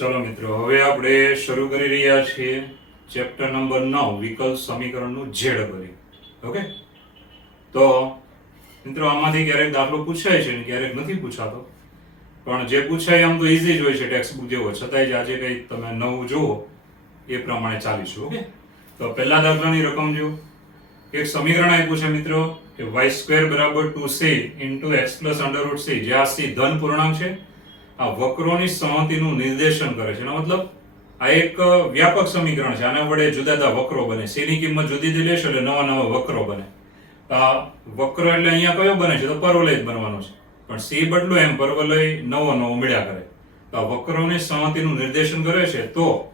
ચલો મિત્રો, હવે આપણે શરૂ કરી રહ્યા છીએ ચેપ્ટર નંબર 9 વિકલ સમીકરણનું ઝેડ કરી. ઓકે, તો મિત્રો આમાંથી ક્યારેક દાખલો પૂછાય છે ને ક્યારેક નથી પૂછાતો, પણ જે પૂછાય આમ તો ઈઝી જ હોય છે ટેક્સ્ટ બુક જેવો, છતાંય આજે કંઈ તમે નવું જુઓ એ પ્રમાણે ચાલીશું. ઓકે, તો પહેલા દાખલાની રકમ જુઓ. એક સમીકરણ આપ્યું છે મિત્રો કે y² બરાબર 2c * x + √c, જ્યાં c ધન પૂર્ણાંક છે. આ વક્રોની સહમતિનું નિર્દેશન કરે છે. એનો મતલબ આ એક વ્યાપક સમીકરણ છે. આના વડે જુદા જુદા વક્રો બને. c ની કિંમત જુદી જુદી લેશો એટલે નવા નવા વક્રો બને. આ વક્ર એટલે અહીંયા કયો બને છે? તો પરવલય જ બનવાનો છે, પણ c બદલો એમ પરવલય નવો નવો મળ્યા કરે. તો આ વક્રોની સહમતિનું નિર્દેશન કરે છે. તો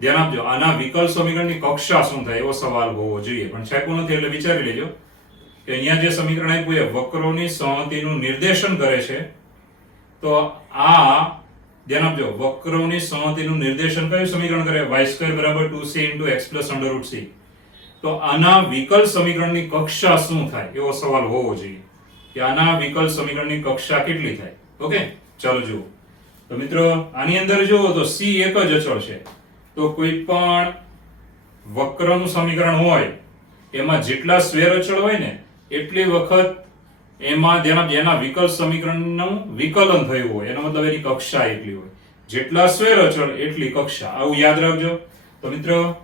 ધ્યાન આપજો, આના વિકલ સમીકરણની કક્ષા શું થાય એવો સવાલ હોવો જોઈએ, પણ છાપ્યું નથી એટલે વિચારી લેજો કે અહીંયા જે સમીકરણ આપ્યું એ વક્રોની સહમતિનું નિર્દેશન કરે છે. તો આ ધ્યાન આપજો, વક્રોની સહમતિનું નિર્દેશન કયું સમીકરણ કરે? y² બરાબર 2c * x + √c. તો આના વિકલ સમીકરણની કક્ષા શું થાય એવો સવાલ હોવો જોઈએ કે આના વિકલ સમીકરણની કક્ષા કેટલી થાય. ઓકે, ચાલો જુઓ. તો મિત્રો આની અંદર જુઓ તો c એક જ અચળ છે. તો કોઈ પણ વક્રનું સમીકરણ હોય એમાં જેટલા સ્વેર અચળ હોય ને એટલી વખત એમાં જેના વિકલ સમીકરણનું વિકલન થયું હોય એનો મતલબ એની કક્ષા એટલી હોય. જેટલા સ્વેર અચળ એટલી કક્ષા, આવું યાદ રાખજો. તો મિત્રો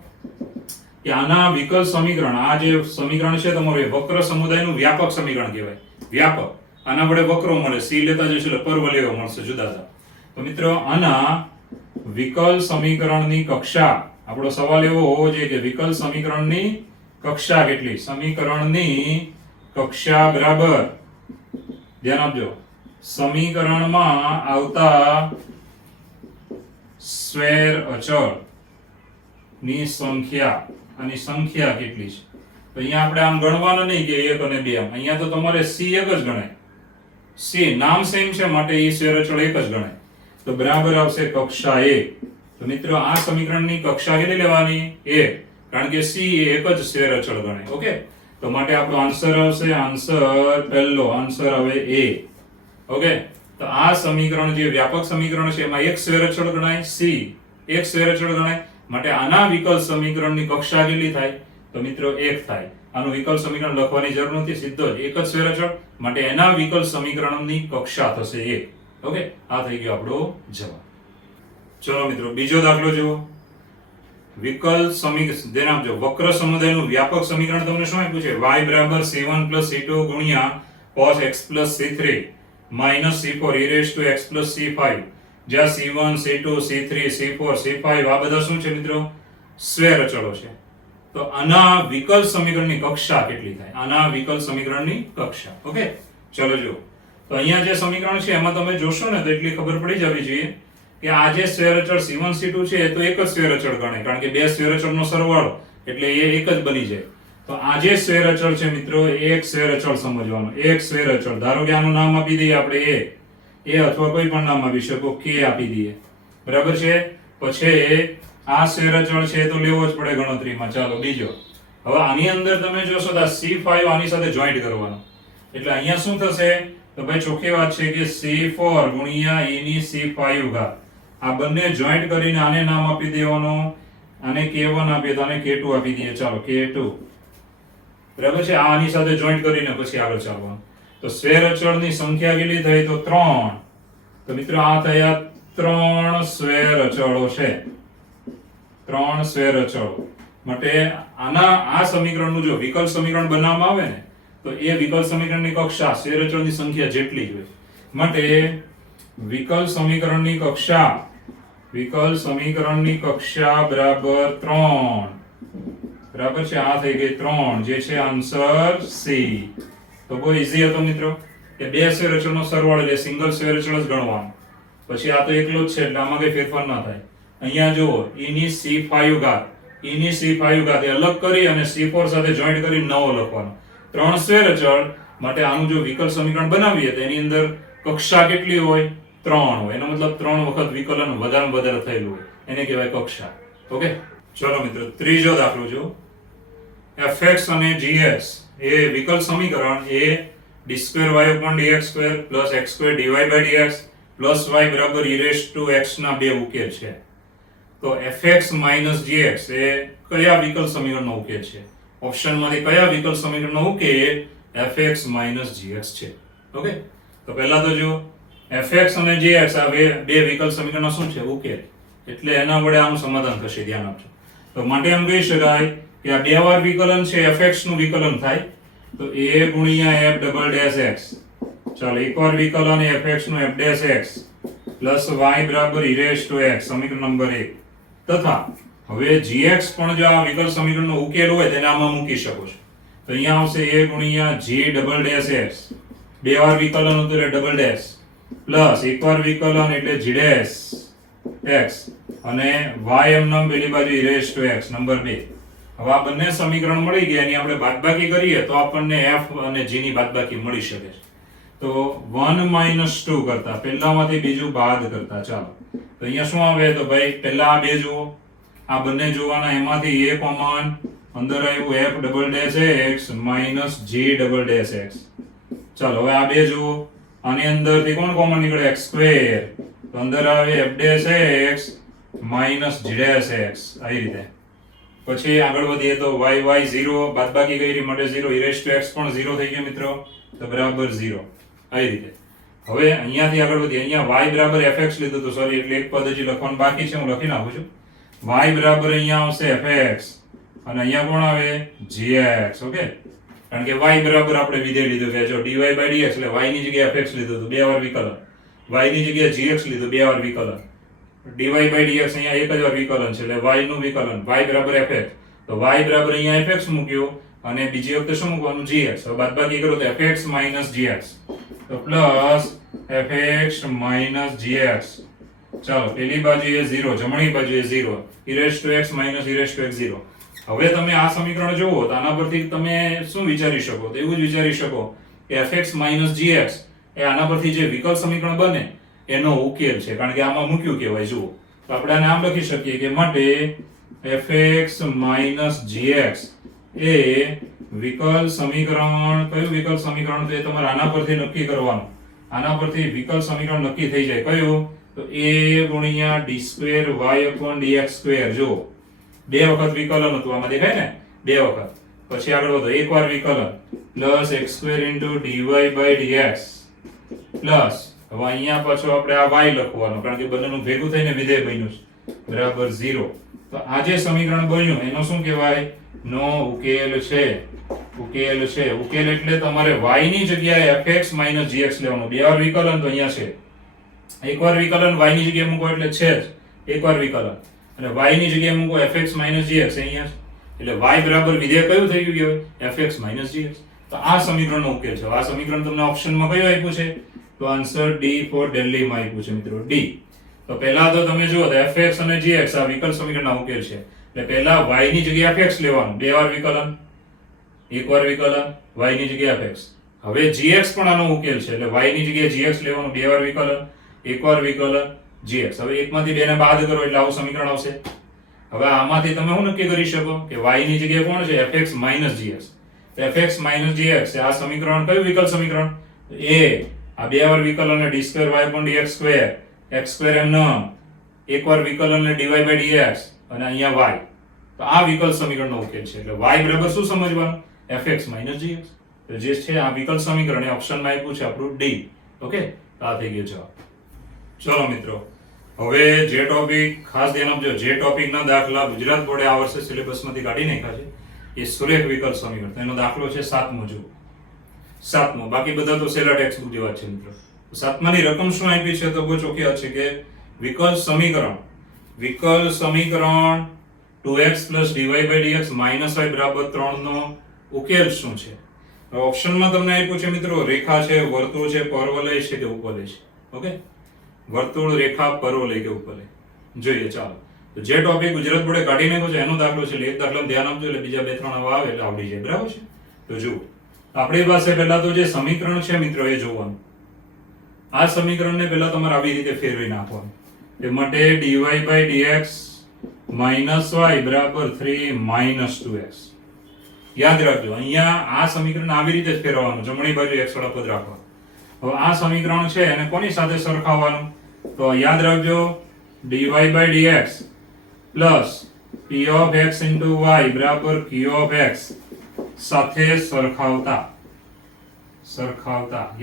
કે આના વિકલ સમીકરણ, આ જે સમીકરણ છે તમારું એ વક્ર સમુદાયનું વ્યાપક સમીકરણ કહેવાય. વ્યાપક, આના વડે વક્રો મળે. c લેતા જશો એટલે પરવલયો મળશે જુદા જુદા. તો મિત્રો આના વિકલ સમીકરણની કક્ષા, આપણો સવાલ એવો હોવો જોઈએ કે વિકલ સમીકરણની કક્ષા કેટલી? સમીકરણની કક્ષા બરાબર, ધ્યાન આપજો, સમીકરણમાં આવતા સ્વેર અચળ ની સંખ્યા, આની સંખ્યા કેટલી છે? તો અહીંયા આપણે આમ ગણવાનું નહીં કે 1 અને 2, અહીંયા તો તમારે c એક જ ગણાય. c નામ સેમ છે માટે એ સ્વેર અચળ એક જ ગણાય. તો બરાબર આવશે કક્ષા 1. તો મિત્રો આ સમીકરણની કક્ષા કેટલી લેવાની? 1, કારણ કે c એક જ સ્વેર અચળ ગણાય. ઓકે, તો માટે આપણો આન્સર આવશે, પહેલો આન્સર આવે a. ઓકે, તો આ સમીકરણ જે વ્યાપક સમીકરણ છે એમાં એક સ્વેર અચળ ગણાય, c એક સ્વેર અચળ ગણાય, માટે આના વિકલ સમીકરણની કક્ષા કેટલી થાય? તો મિત્રો 1 થાય. આનું વિકલ સમીકરણ લખવાની જરૂર નથી, સીધો જ એક જ સ્વેર અચળ, માટે એના વિકલ સમીકરણની કક્ષા થશે 1. ઓકે, આ થઈ ગયો આપણો જવાબ. ચલો મિત્રો બીજો દાખલો જુઓ. વિકલ સમીકરણ, ધ્યાન આપજો, વક્ર સમુદાયનું વ્યાપક સમીકરણ તમને શું આપ્યું છે? y બરાબર c1 + c2 ગુણ્યા cos x + c3 - c4 e raised to x + c5, જ્યાં c1 c2 c3 c4 c5 આ બધા શું છે મિત્રો? સ્વેર અચળો છે. તો આના વિકલ સમીકરણની કક્ષા કેટલી થાય? આના વિકલ સમીકરણની કક્ષા. ઓકે, ચલો જુઓ. તો અહીંયા જે સમીકરણ છે એમાં તમે જોશો ને તો એટલી ખબર પડી જવી જોઈએ કે આ જે સ્વેર અચળ c1 c2 છે એ તો એક જ સ્વેર અચળ ગણાય, કારણ કે બે સ્વેર અચળનો સરવાળો એટલે એ એક જ બની જાય. તો આ જે સ્વેર અચળ છે મિત્રો, એક સ્વેર અચળ સમજવાનો. એક સ્વેર અચળ, ધારો કે આનું નામ આપી દઈએ આપણે a અથવા કોઈ પણ નામ આપી શકો, k આપી દઈએ, બરાબર છે. પછી આ સ્વેર અચળ છે તો લેવો જ પડે ગણતરીમાં. ચાલો બીજો. હવે આની અંદર તમે જોશો તો c5 આની સાથે જોઈન્ટ કરવાનો, એટલે અહીંયા શું થશે? તો ભાઈ ચોખ્ખી વાત છે કે c4 ગુણ્યા e ની c5 ઘાત, આ બંને જોઈન્ટ કરીને આને નામ આપી દેવાનો, આને k1 આપીએ તો આને k2 આપી દઈએ. ચાલો k2, બરાબર છે. આની સાથે જોઈન્ટ કરીને પછી આગળ ચાલવાનું. તો સ્વેર અચળની સંખ્યા કેટલી થઈ? તો 3. તો મિત્રો આ થયા 3 સ્વેર અચળો છે. 3 સ્વેર અચળો માટે આના આ સમીકરણનું જો વિકલ સમીકરણ બનાવવામાં આવે ને તો એ વિકલ સમીકરણની કક્ષા સ્વેર અચળની સંખ્યા જેટલી જ હોય. માટે વિકલ સમીકરણની કક્ષા બરાબર 3. બરાબર છે, આ થઈ ગઈ 3, જે છે આન્સર c. તો બહુ ઈઝી હતો મિત્રો કે બે સ્વેર અચળનો સરવાળો એટલે સિંગલ સ્વેર અચળ જ ગણવાનો. પછી આ તો એકલો જ છે એટલે આમાં કઈ ફેરફાર ના થાય. અહીંયા જુઓ e ની c5 ઘાત, e ની c5 ઘાત એ અલગ કરી અને c4 સાથે જોઈન્ટ કરી નવો લખવાનો. 3 સ્વેર અચળ માટે આનું જો વિકલ સમીકરણ બનાવીએ તો એની અંદર કક્ષા કેટલી હોય? 3 હોય. એનો મતલબ 3 વખત વિકલન વધારે વધારે થયેલું હોય, એને કહેવાય કક્ષા. ઓકે, ચલો મિત્રો ત્રીજો દાખલો જો. fx અને gx એ વિકલ સમીકરણ એ d2y/dx2 + x2 dy/dx plus y બરાબર e રેઝ ટુ x ના બે ઉકેલ છે. તો fx માઇનસ gx એ કયા વિકલ સમીકરણનો ઉકેલ છે? ઓપ્શનમાંથી કયા વિકલ સમીકરણનો ઉકેલ fx માઇનસ gx છે? ઓકે, તો પહેલા તો જો fx અને gx આ બે વિકલ સમીકરણનો શું છે? ઉકેલ. એટલે એના વડે આનું સમાધાન થશે, ધ્યાન આપજો. તો માટે એમ કહી શકાય કે આ બે વાર વિકલન છે, fx નું વિકલન થાય તો a ગુણ્યા f ડબલ ડેશ x. ચાલો, એકવાર વિકલન fx નું f dash x plus y બરાબર e રેઝ ટુ x, સમીકરણ નંબર 1. તથા હવે gx પણ જો આ વિકલ સમીકરણનો ઉકેલ હોય તેને આમાં મૂકી શકો છો. તો અહીંયા આવશે a ગુણ્યા g ડબલ ડેશ x, બે વાર વિકલન હતું એટલે ડબલ ડેશ, પ્લસ એકવાર વિકલન એટલે g ડેશ x અને y એમ નામ પેલી બાજુ e raise to x number 2. હવે આ બંને સમીકરણ મળી ગયા, એની આપણે બાદબાકી કરીએ તો આપણને f અને g ની બાદબાકી મળી શકે છે. તો 1 - 2 કરતા પહેલામાંથી બીજું બાદ કરતા, ચાલો તો અહીંયા શું આવે? તો ભાઈ પહેલા આ બે જુઓ, આ બંને જોવાના, એમાંથી a કોમન અંદર આવ્યું f double dash x minus g double dash x. ચાલો હવે આ બે જુઓ, આની અંદરથી કોણ કોમન નીકળે? x square. તો અંદર આવે f dash x minus g dash x. આવી રીતે પછી આગળ વધીએ તો y 0 બાદબાકી કરી માટે 0 e રેઝ ટુ x પણ 0 થઈ ગયો મિત્રો, તો બરાબર 0. આવી રીતે હવે અહીંયાથી આગળ વધીએ, અહીંયા y બરાબર fx લીધું તો સોરી એટલે એક પદ હજી લખવાનું બાકી છે, હું લખી નાખું છું. y બરાબર અહીંયા આવશે fx અને અહીંયા કોણ આવે? gx. ઓકે, કારણ કે y બરાબર આપણે વિધેય લીધું કે જો dy by dx એટલે y ની જગ્યાએ fx લીધું તો બે વાર વિકલન, y ની જગ્યાએ gx લીધું બે વાર વિકલન, dy by dx અહીંયા એક જ વાર વિકલન છે એટલે y નું વિકલન, y બરાબર fx. તો y બરાબર અહીંયા fx મૂક્યો અને બીજી વખતે શું મૂકવાનું? gx. હવે બાદબાકી કરો તો fx minus gx, તો પ્લસ fx minus gx. ચાલો, પેલી બાજુએ 0, જમણી બાજુએ 0, e raise to x minus e raise to x 0. હવે તમે આ સમીકરણ જોવો તો આના પરથી તમે શું વિચારી શકો? તો એવું જ વિચારી શકો કે fx minus gx એ આના પરથી જે વિકલ સમીકરણ બને એનો ઉકેલ છે, કારણ કે આમાં મૂક્યું કહેવાય. જુઓ તો આપણે આને આમ લખી શકીએ કે માટે fx minus gx એ વિકલ સમીકરણ, કયું વિકલ સમીકરણ? તો એ તમારે આના પરથી નક્કી કરવાનું, આના પરથી વિકલ સમીકરણ નક્કી થઈ જાય. કયું? તો a ગુણ્યા d square y upon dx square. જો બે વખત વિકલન હતું, આમાં દેખાય ને? બે વખત. પછી આગળ વધો, એકવાર વિકલન plus x square into dy by dx plus હવે અહીંયા પાછો આપણે આ y લખવાનું, કારણ કે બંનેનું ભેગું થઈને વિધેય બન્યું છે, બરાબર 0. તો આ જે સમીકરણ બન્યું એનો શું કહેવાય? નો ઉકેલ છે. ઉકેલ છે. ઉકેલ એટલે તમારે y ની જગ્યાએ fx minus gx લેવાનું. બે વાર વિકલન તો અહીંયા છે, એકવાર વિકલન y ની જગ્યાએ મૂકો એટલે છે જ એકવાર વિકલન, અને y ની જગ્યાએ મૂકો fx minus gx અહીંયા છે, એટલે y બરાબર વિધેય કયું થઈ ગયું કહેવાય? fx minus gx. તો આ સમીકરણનો ઉકેલ છે. આ સમીકરણ તમને ઓપ્શનમાં કયું આપ્યું છે? તો આન્સર D ફોર દિલ્હી માં આપ્યું છે મિત્રો, D. તો પહેલા તો તમે જુઓ તો fx અને gx આ વિકલ સમીકરણનો ઉકેલ છે, એટલે પહેલા y ની જગ્યાએ fx લેવાનું, બે વાર વિકલન, એકવાર વિકલન, y ની જગ્યાએ fx. હવે gx પણ આનો ઉકેલ છે, એટલે y ની જગ્યાએ gx લેવાનું, બે વાર વિકલન, એકવાર વિકલન, gx. હવે એકમાંથી બેને બાદ કરો એટલે આવું સમીકરણ આવશે. હવે આમાંથી તમે શું નક્કી કરી શકો કે y ની જગ્યાએ કોણ છે? fx minus gx. તો fx minus gx આ સમીકરણ કયું વિકલ સમીકરણ? a. આ બે વાર વિકલન ને d square y upon dx square, x square એમ નામ, એકવાર વિકલન ને dy by dx અને અહીંયા y. તો આ વિકલ સમીકરણનો ઉકેલ છે, એટલે y બરાબર શું સમજવાનું? fx minus gx. તો જે છે આ વિકલ સમીકરણ એ ઓપ્શનમાં આપ્યું છે આપણું D. ઓકે, તો આ થઈ ગયો જવાબ. ચલો મિત્રો, હવે જે ટોપિક ખાસ ધ્યાન આપજો, જે ટોપિકના દાખલા ગુજરાત બોર્ડે આ વર્ષે સિલેબસમાંથી કાઢી નાખ્યા છે એ સુરેખ વિકલ સમીકરણ. તેનો દાખલો છે 7મો. જુઓ 7મો, બાકી બધા તો સેલા ટેક્સ્ટ બુક જેવા છે મિત્રો. 7માની રકમ શું આપી છે? તો બહુ ચોખ્ખી વાત છે કે વિકલ સમીકરણ 2x dy by dx minus y બરાબર 3 નો ઉકેલ શું છે? ઓપ્શનમાં તમને આપ્યું છે મિત્રો, રેખા છે, વર્તુળ છે, પરવલય છે કે ઉપવલય છે. ઓકે, વર્તુળ, રેખા, પરવલય કે ઉપવલય. જોઈએ ચાલો. તો જે ટોપિક ગુજરાત બોર્ડે કાઢી નાખ્યો છે એનો દાખલો છે, એટલે એક દાખલામાં ધ્યાન આપજો, એટલે બીજા 2-3 આવે એટલે આવડી જાય. બરાબર છે? તો જુઓ, આપણી પાસે પહેલા તો જે સમીકરણ છે મિત્રો એ જોવાનું. આ સમીકરણને પહેલા તમારે આવી રીતે ફેરવી નાખવાનું. એ માટે dy by dx minus y બરાબર 3 minus 2x. યાદ રાખજો, અહીંયા આ સમીકરણ આવી રીતે જ ફેરવવાનું, જમણી બાજુ x વાળા પદ રાખવાનું. હવે આ સમીકરણ છે એને કોની સાથે સરખાવવાનું? તો યાદ રાખજો dy by dx plus p of x into y બરાબર q of x સાથે સરખાવતા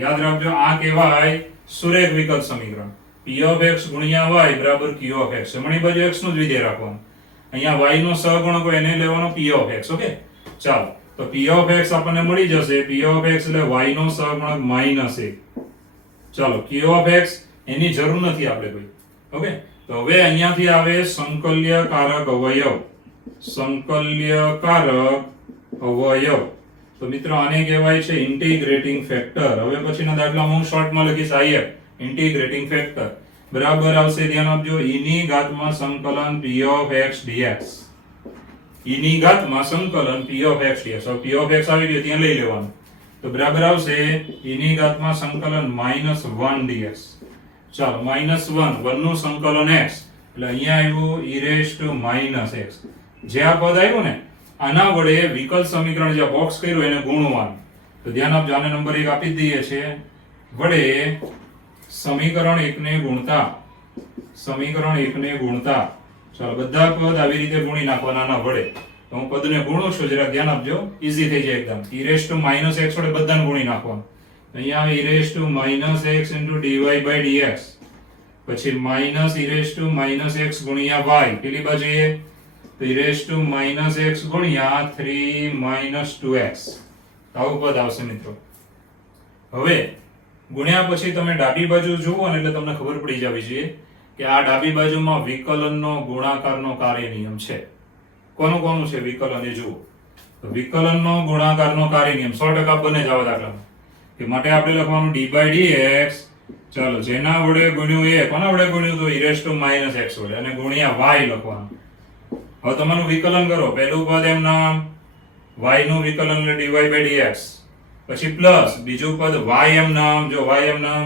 યાદ રાખજો આ કહેવાય સુરેખ વિકલ સમીકરણ. p of x ગુણ્યા y બરાબર q of x. જમણી બાજુ x નું જ વિધેય રાખવાનું. અહીંયા y નો સહગુણક હોય એને લેવાનો p of x. ઓકે, ચાલો તો p of x આપણને મળી જશે. p of x એટલે y નો સહગુણક -1. ચાલો q of x એની જરૂર નથી આપણે કોઈ. ઓકે, તો હવે અહીંયાથી આવે સંકલ્યકારક અવયવ. તો મિત્રો આને કહેવાય છે ઇન્ટિગ્રેટિંગ ફેક્ટર. હવે પછીના દાખલામાં હું શોર્ટમાં લખીશ IF ઇન્ટિગ્રેટિંગ ફેક્ટર બરાબર આવશે. ધ્યાન આપજો e ની ઘાતમાં સંકલન p of x dx. e ની ઘાતમાં સંકલન p of x dx. હવે p of x આવી ગયો ત્યાં લઈ લેવાનું. તો બરાબર આવશે e ની ઘાતમાં સંકલન -1 dx. ચાલો -1 1 નું સંકલન x એટલે અહીંયા આવ્યું e raised to -x. જે આ પદ આવ્યું ને આના વડે વિકલ સમીકરણ જે બોક્સ કર્યું એને ગુણવાનું. તો ધ્યાન આપજો આને નંબર 1 આપી દઈએ છે. વડે સમીકરણ 1 ને ગુણતા ચાલો બધા પદ આવી રીતે ગુણી નાખવાના આના વડે. તો હું પદને ગુણું છું, જરા ધ્યાન આપજો, ઈઝી થઈ જાય એકદમ. e raised to -x વડે બધાને ગુણી નાખવાનું. અહીંયા આવે e raised to -x into dy by dx. પછી minus e raised to -x ગુણ્યા y પેલી બાજુએ તો e raised to -x ગુણ્યા 3 2x. આવું પદ આવશે મિત્રો. હવે ગુણ્યા પછી તમે ડાબી બાજુ જુઓ ને એટલે તમને ખબર પડી જવી જોઈએ કે આ ડાબી બાજુમાં વિકલનનો ગુણાકારનો કાર્ય નિયમ છે. કોનું છે વિકલન એ જુઓ. તો વિકલનનો ગુણાકારનો કાર્ય નિયમ 100% બને જ આવા દાખલામાં. કે માટે આપણે લખવાનું d by dx. ચાલો જેના વડે ગુણ્યું એ કોના વડે ગુણ્યું તો e raised to -x વડે અને ગુણ્યા y લખવાનું. હવે તમારું વિકલન કરો. પહેલું પદ એમ નામ y નું વિકલન એટલે dy by dx. પછી પ્લસ બીજું પદ y એમ નામ. જો y એમ નામ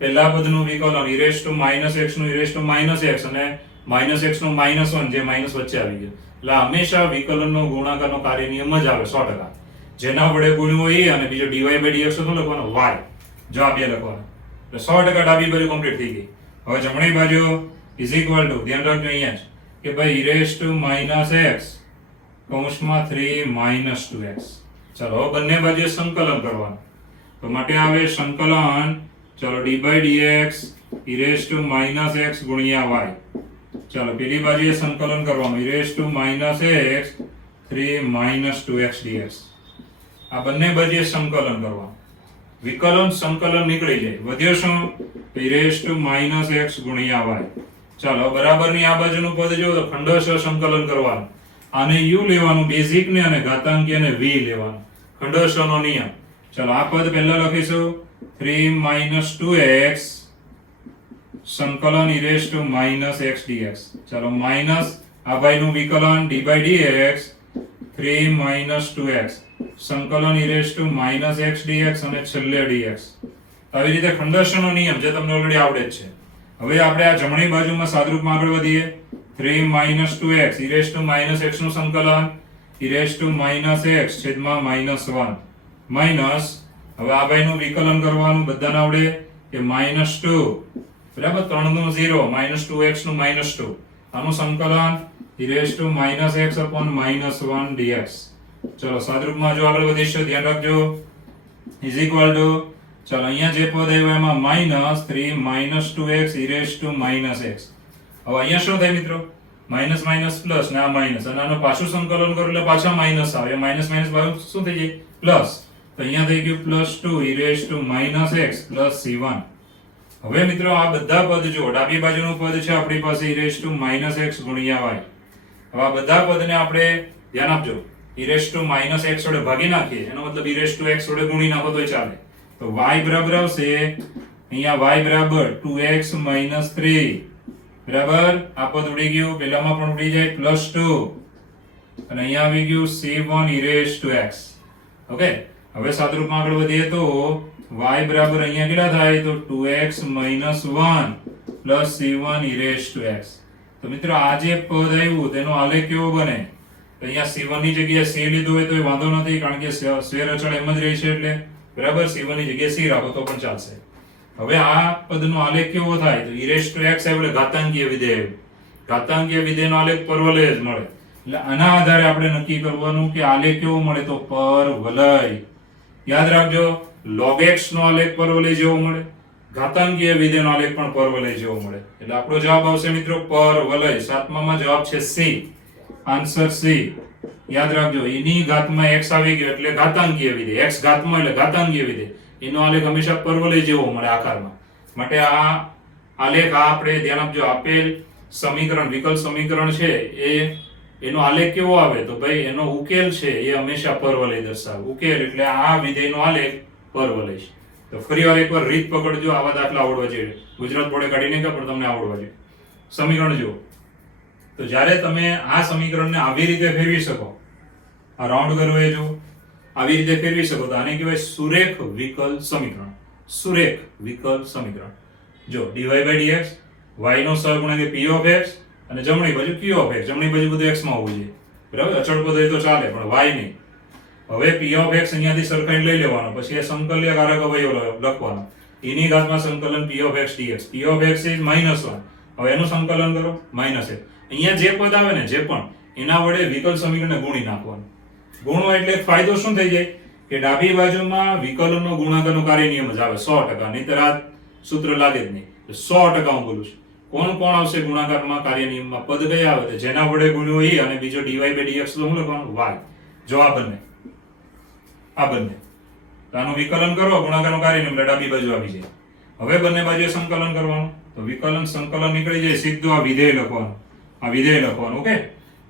પહેલા પદનું વિકલન e raised to -x નું e raised to -x અને -x નું -1 જે માઈનસ વચ્ચે આવી ગયું. એટલે હંમેશા વિકલનનો ગુણાકારનો કાર્ય નિયમ જ આવે 100%. જેના વડે ગુણ્યું હોય એ અને બીજો dy by dx શું લખવાનો y. જો આ બે લખવાનો એટલે 100% ડાબી બાજુ કમ્પ્લીટ થઈ ગઈ. હવે જમણી બાજુ ઇઝ ઇક્વલ ટુ ધ્યાન રાખજો અહીંયા જ કે ભાઈ e raised to -x કૌંસમાં 3 2x. ચાલો હવે બંને બાજુએ સંકલન કરવાનું. તો માટે આવે સંકલન ચાલો d by dx e raised to -x ગુણ્યા y. ચાલો પેલી બાજુએ સંકલન કરવાનું e raised to -x 3 2x dx. આ બંને બાજુએ સંકલન કરવાનું. વિકલન સંકલન નીકળી જાય. વધ્યો શું e raised to -x ગુણ્યા y. ચાલો બરાબરની આ બાજુનું પદ જો તો ખંડોશ સંકલન કરવાનું. આને u લેવાનું બેઝિક ને અને ઘાતાંકીય ને v લેવાનું. ખંડોશનો નિયમ. ચાલો આ પદ પહેલા લખીશું 3 2x સંકલન e raised to -x dx. ચાલો માઈનસ આ ભાઈનું વિકલન d by dx 3 2x સંકલન e raised to -x dx અને છેલ્લે dx. આવી રીતે ખંડોશનો નિયમ જે તમને ઓલરેડી આવડે જ છે. હવે આપણે આ જમણી બાજુમાં સાદરૂપમાં આગળ વધીએ. 3 2x e raised to -x નું સંકલન e raised to -x છેદમાં -1 માઈનસ હવે આ ભાઈનું વિકલન કરવાનું બધાને આવડે કે -2 બરાબર 3 નું 0 -2x નું -2 આનું સંકલન e raised to -x upon -1 dx. ચલો સાદરૂપમાં જો આગળ વધીશું ધ્યાન રાખજો ઇઝ ઇક્વલ ટુ ચાલો અહીંયા જે પદ આવ્યો એમાં -3 2x e raised to -x. હવે અહીંયા શું થાય મિત્રો માઈનસ માઈનસ પ્લસ ને આ માઈનસ અને આનું પાછું સંકલન કરો એટલે પાછા માઈનસ આવે. માઈનસ માઈનસ બાજુ શું થઈ જાય પ્લસ. તો અહીંયા થઈ ગયું +2 e raised to -x plus c1. હવે મિત્રો આ બધા પદ જો ડાબી બાજુનું પદ છે આપણી પાસે e raised to -x ગુણ્યા y. હવે આ બધા પદને આપણે ધ્યાન આપજો e raised to -x વડે ભાગી નાખીએ એનો મતલબ e raised to x વડે ગુણી નાખો તોય ચાલે. તો y બરાબર આવશે અહીંયા y બરાબર 2x - 3 બરાબર આ પદ ઉડી ગયું પેલામાં પણ ઉડી જાય +2 અને અહીંયા આવી ગયું c1 e raised to x. Okay હવે સાદરૂપમાં આગળ વધીએ તો y બરાબર અહીંયા કેટલા થાય તો 2x - 1 plus c1 e raised to x. તો મિત્રો આ જે પદ આવ્યું તેનો આલેખ કેવો બને તો અહીંયા c1 ની જગ્યાએ c લીધું હોય તો વાંધો નથી કારણ કે સ્વેર અચળ એમ જ રહે છે એટલે બરાબર. c1 ની જગ્યાએ c રાખો તો પણ ચાલશે. હવે આ પદનો આલેખ કેવો થાય તો e⁻x એટલે ઘાતાંકીય વિધેય. ઘાતાંકીય વિધેયનો આલેખ પરવલય જ મળે. એટલે આના આધારે આપણે નક્કી કરવાનું કે આલેખ કેવો મળે તો પરવલય. યાદ રાખજો, log x નો આલેખ પરવલય જેવો મળે, ઘાતાંકીય વિધેયનો આલેખ પણ પરવલય જેવો મળે. એટલે આપણો જવાબ આવશે મિત્રો પરવલય. 7મામાં જવાબ છે c. Answer c. યાદ રાખજો, e ની ઘાતમાં x આવી ગયો એટલે ઘાતાંકીય વિધેય, x ઘાતમાં એટલે ઘાતાંકીય વિધેય, એનો આલેખ હંમેશા પરવલય જેવો મળે આકારમાં. માટે આ આલેખ આપણે ધ્યાન આપજો. આપેલ સમીકરણ, વિકલ સમીકરણ છે એનો આલેખ કેવો આવે તો ભાઈ એનો ઉકેલ છે એ હંમેશા પરવલય દર્શાવે. ઉકેલ એટલે આ વિધેયનો આલેખ પરવલય છે. તો ફરીવાર એકવાર રીત પકડજો. આવા દાખલા આવડવા જોઈએ. ગુજરાત બોર્ડે કાઢીને કે પણ તમને આવડવા જોઈએ. સમીકરણ જુઓ તો જ્યારે તમે આ સમીકરણને આવી રીતે ફેરવી શકો, આ રાઉન્ડ કરવો એ જો આવી રીતે ફેરવી શકો તો આને કહેવાય સુરેખ વિકલ સમીકરણ. સુરેખ વિકલ સમીકરણ. જો dy/dx, y નો સહગુણક p(x) અને જમણી બાજુ q(x). જમણી બાજુ બધું x માં હોવું જોઈએ. બરાબર, અચળ પદ હોય તો ચાલે પણ y નહીં. હવે p(x) અહીંયાથી સરખાઈને લઈ લેવાનો, પછી એ સંકલ્યકારક અવયવ લખવાનો. e ની ઘાતમાં સંકલન p(x) dx. p(x) is -1. હવે એનું સંકલન કરો -1. અહીંયા જે પદ આવે ને જે પણ એના વડે વિકલ સમીકરણને ગુણી નાખવાનું. ગુણો એટલે ફાયદો શું થઈ જાય કે ડાબી બાજુમાં વિકલનનો ગુણાકારનો કાર્ય નિયમ જ આવે 100%. નહીંતર આ સૂત્ર લાગે જ નહીં. 100% હું બોલું છું. કોણ કોણ આવશે ગુણાકારમાં કાર્ય નિયમમાં? પદ કયા આવે જેના વડે ગુણ્યો e અને બીજો dy/dx તો શું લખવાનું y. જો આ બંને, આ બંને તો આનું વિકલન કરો, ગુણાકારનો કાર્ય નિયમ એટલે ડાબી બાજુ આવી જાય. હવે બંને બાજુએ સંકલન કરવાનું તો વિકલન સંકલન નીકળી જાય, સીધું આ વિધેય લખવાનું. આ વિધેય લખવાનું. ઓકે.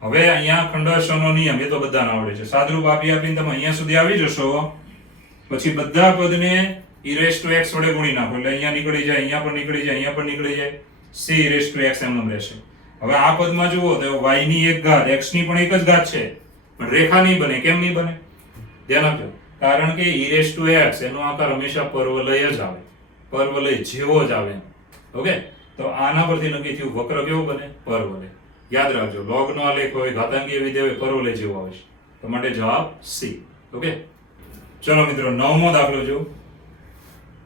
હવે અહીંયા ખંડરશનો નિયમ એ તો બધાને આવડે છે. સાદરૂપ આપી આપીને તમે અહીંયા સુધી આવી જશો પછી બધા પદને e⁻x વડે ગુણી નાખો એટલે અહીંયા નીકળી જાય, અહીંયા પણ નીકળી જાય, અહીંયા પણ નીકળી જાય, c⁻x એમનેમ રહેશે. હવે આ પદમાં જુઓ તો y ની એક ઘાત, x ની પણ એક જ ઘાત છે પણ રેખા નહીં બને. કેમ નહીં બને? ધ્યાન આપજો. કારણ કે e⁻x એનો આકાર હંમેશા પરવલય જ આવે, પરવલય જેવો જ આવે. ઓકે. તો આના પરથી નક્કી થયું વક્ર કેવો બને? પરવલય. યાદ રાખજો, log નો આલેખ હોય, ઘાતાંકીય વિધેય હોય, પરવલય જેવો આવે છે. તો માટે જવાબ C. ઓકે. ચલો મિત્રો, 9મો દાખલો જો.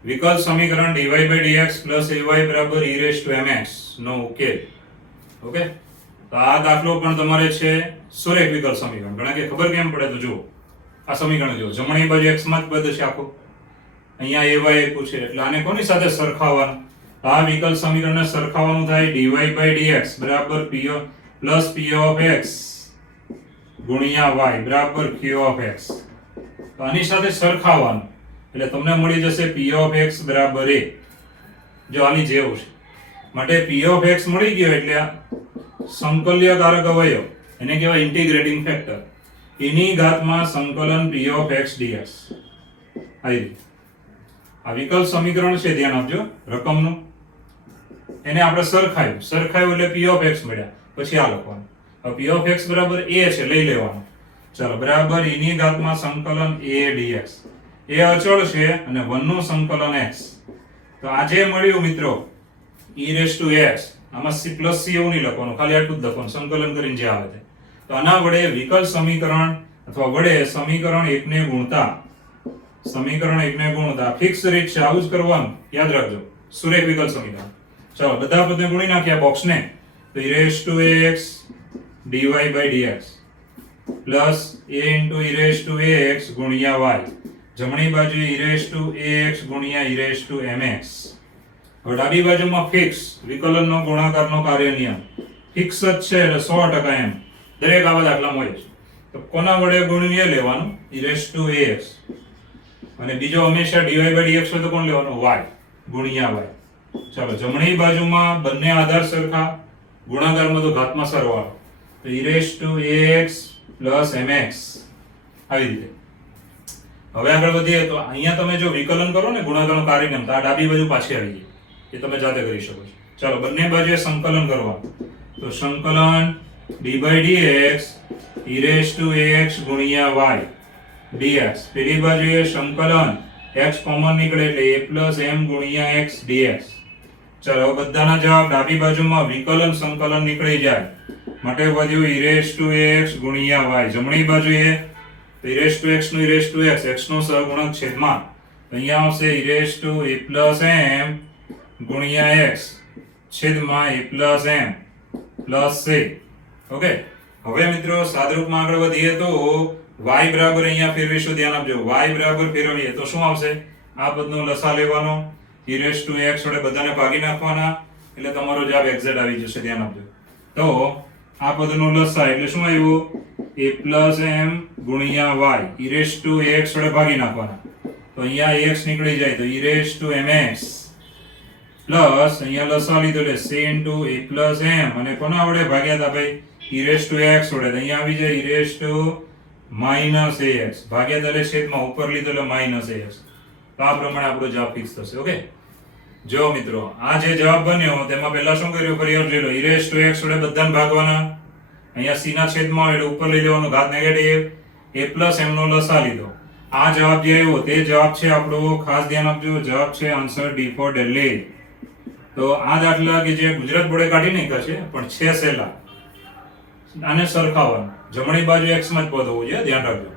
વિકલ સમીકરણ dy/dx ay e⁻mx નો ઉકેલ. ઓકે. તો આ દાખલો પણ તમારે છે સુરેખ વિકલ સમીકરણ. ઘણા કે ખબર કેમ પડે તો જુઓ આ સમીકરણ જુઓ. જમણી બાજુ x માં જ પદ છે આખું, અહીંયા ay પૂછે એટલે આને કોની સાથે સરખાવવાનું? આ વિકલ સમીકરણને સરખાવવાનું થાય dy/dx p(x) ગુણ્યા y બરાબર q(x). તો આની સાથે સરખાવવાનું એટલે તમને મળી જશે p(x) બરાબર a. જો આની જેવું છે માટે p(x) મળી ગયો એટલે આ સંકલ્યકારક અવયવ એને કહેવાય ઇન્ટિગ્રેટિંગ ફેક્ટર. e ની ઘાતમાં સંકલન p(x) dx. આવી રીતે આ વિકલ સમીકરણ છે. ધ્યાન આપજો, રકમનું એને આપણે સરખાયું એટલે p(x) મળ્યા. પછી આ લખવાનું. હવે p(x) બરાબર a છે, લઈ લેવાનું. ચાલો, બરાબર e ની ઘાતમાં સંકલન a dx. એ અચળ છે અને 1 નું સંકલન x. તો આ જે મળ્યું મિત્રો e⁻x, આમાં c એવું નહીં લખવાનું, ખાલી આટલું જ લખવાનું સંકલન કરીને જે આવે તે. તો આના વડે વિકલ સમીકરણ અથવા વડે સમીકરણ એકને ગુણતા ફિક્સ રીત છે, આવું જ કરવાનું. યાદ રાખજો, સુરેખ વિકલ સમીકરણ. ચાલો, બધા પદને ગુણી નાખ્યા બોક્સને તો e⁻x dy/dx plus a e⁻x ગુણ્યા y. જમણી બાજુ e⁻x ગુણ્યા e⁻mx. હવે ડાબી બાજુમાં ફિક્સ વિકલનનો ગુણાકારનો કાર્ય નિયમ ફિક્સ જ છે એટલે 100% એમ દરેક આવા દાખલામાં હોય છે. તો કોના વડે ગુણીએ લેવાનું? e⁻x. અને બીજો હંમેશા dy/dx હોય તો કોણ લેવાનું? y ગુણ્યા y. ચાલો, જમણી બાજુમાં બંને આધાર સરખા, ગુણાકારમાં તો ઘાતમાં સરવાળો તો e⁻x પ્લસ mx. આવી રીતે હવે આગળ વધીએ તો અહીંયા તમે જો વિકલન કરો ને ગુણાકારનો કાર્ય નિયમ તો આ ડાબી બાજુ પાછી આવી જાય, એ તમે જાતે કરી શકો છો. ચાલો, બંને બાજુએ સંકલન કરવા તો સંકલન d/dx e⁻x ગુણ્યા y dx. પેલી બાજુએ સંકલન x કોમન નીકળે એટલે a m ગુણ્યા x dx. ચાલો, બધાના જવાબ ડાબી બાજુમાં વિકલન સંકલન નીકળી જાય માટે વધ્યું e⁻x ગુણ્યા y. જમણી બાજુએ e⁻x નું e⁻x x નો સહગુણક છેદમાં તો અહીંયા આવશે e raised to a plus m ગુણ્યા x છેદમાં a plus m plus c. Okay, હવે મિત્રો સાદરૂપમાં આગળ વધીએ તો y બરાબર અહીંયા ફેરવીશું, ધ્યાન આપજો. y બરાબર ફેરવીએ તો શું આવશે? આ પદનો લસા લેવાનો, e raised to x વડે બધાને ભાગી નાખવાના, એટલે તમારો જવાબ એક્ઝેક્ટ આવી જશે, ધ્યાન આપજો. તો આ પદનો લસા એટલે શું આવ્યું? a plus m ગુણ્યા y, e raised to x વડે ભાગી નાખવાના, તો અહીંયા x નીકળી જાય તો e raised to mx plus અહીંયા લસા લીધો એટલે c into a plus m, અને કોના વડે ભાગ્યા હતા ભાઈ? e raised to x વડે, તો અહીંયા આવી જાય e raised to minus ax, ભાગ્યા હતા એટલે છેદમાં ઉપર લીધો એટલે minus ax. તો આ પ્રમાણે આપણો જવાબ ફિક્સ થશે. ઓકે, જો મિત્રો આ જે જવાબ બન્યો તેમાં પહેલા શું કર્યું? ફરી વાર જોઈ લો. e raised to x વડે બધાને ભાગવાના, અહીંયા c ના છેદમાં હોય એટલે ઉપર લઈ લેવાનું ઘાત નેગેટિવ, a plus m નો લસા લીધો. આ જવાબ જે આવ્યો તે જવાબ છે આપણો, ખાસ ધ્યાન આપજો, જવાબ છે આન્સર D for Delhi. તો આ દાખલા કે જે ગુજરાત બોર્ડે કાઢી નાખ્યા છે પણ છે સહેલા, આને સરખાવવાનું, જમણી બાજુ x માં જ પદ હોવું જોઈએ, ધ્યાન રાખજો.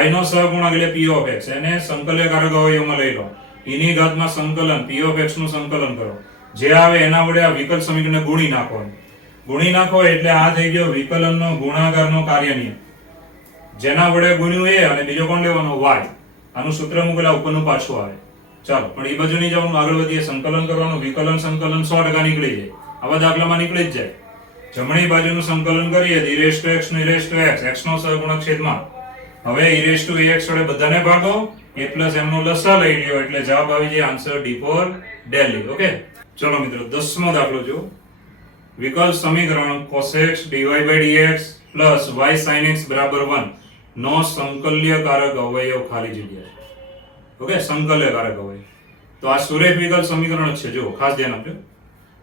y નો સહગુણક એટલે p of x, એને સંકલ્યકારક અવયવમાં લઈ લો. e ની ઘાતમાં સંકલન p of x નું સંકલન કરો, જે આવે એના વડે આ વિકલ સમીકરણને ગુણી નાખવાનું. ગુણી નાખો એટલે આ થઈ ગયો વિકલનનો ગુણાકારનો કાર્ય નિયમ. જેના વડે ગુણ્યું એ અને બીજો કોણ લેવાનો? y. આનું સૂત્ર મૂકેલા ઉપરનું પાછું આવે. ચાલો, પણ એ બાજુ નહીં જવાનું, આગળ વધીએ. સંકલન કરવાનું, વિકલન સંકલન 100% નીકળી જાય, આવા દાખલામાં નીકળી જ જાય. જમણી બાજુનું સંકલન કરીએ તો e raised to x નું e raised to x, x નો સહગુણક છેદમાં, હવે e raised to ax વડે બધાને ભાગો, a plus m નો લસા લઈ લ્યો, એટલે જવાબ આવી જાય answer D for Delhi. Okay, ચલો મિત્રો 10મો દાખલો જો. વિકલ સમીકરણ cos x dy by dx plus y sin x બરાબર 1 નો સંકલ્યકારક અવયવ ખાલી જગ્યા. ઓકે, સંકલ્યકારક અવયવ. તો આ સુરેખ વિકલ સમીકરણ છે, જો ખાસ ધ્યાન આપજો.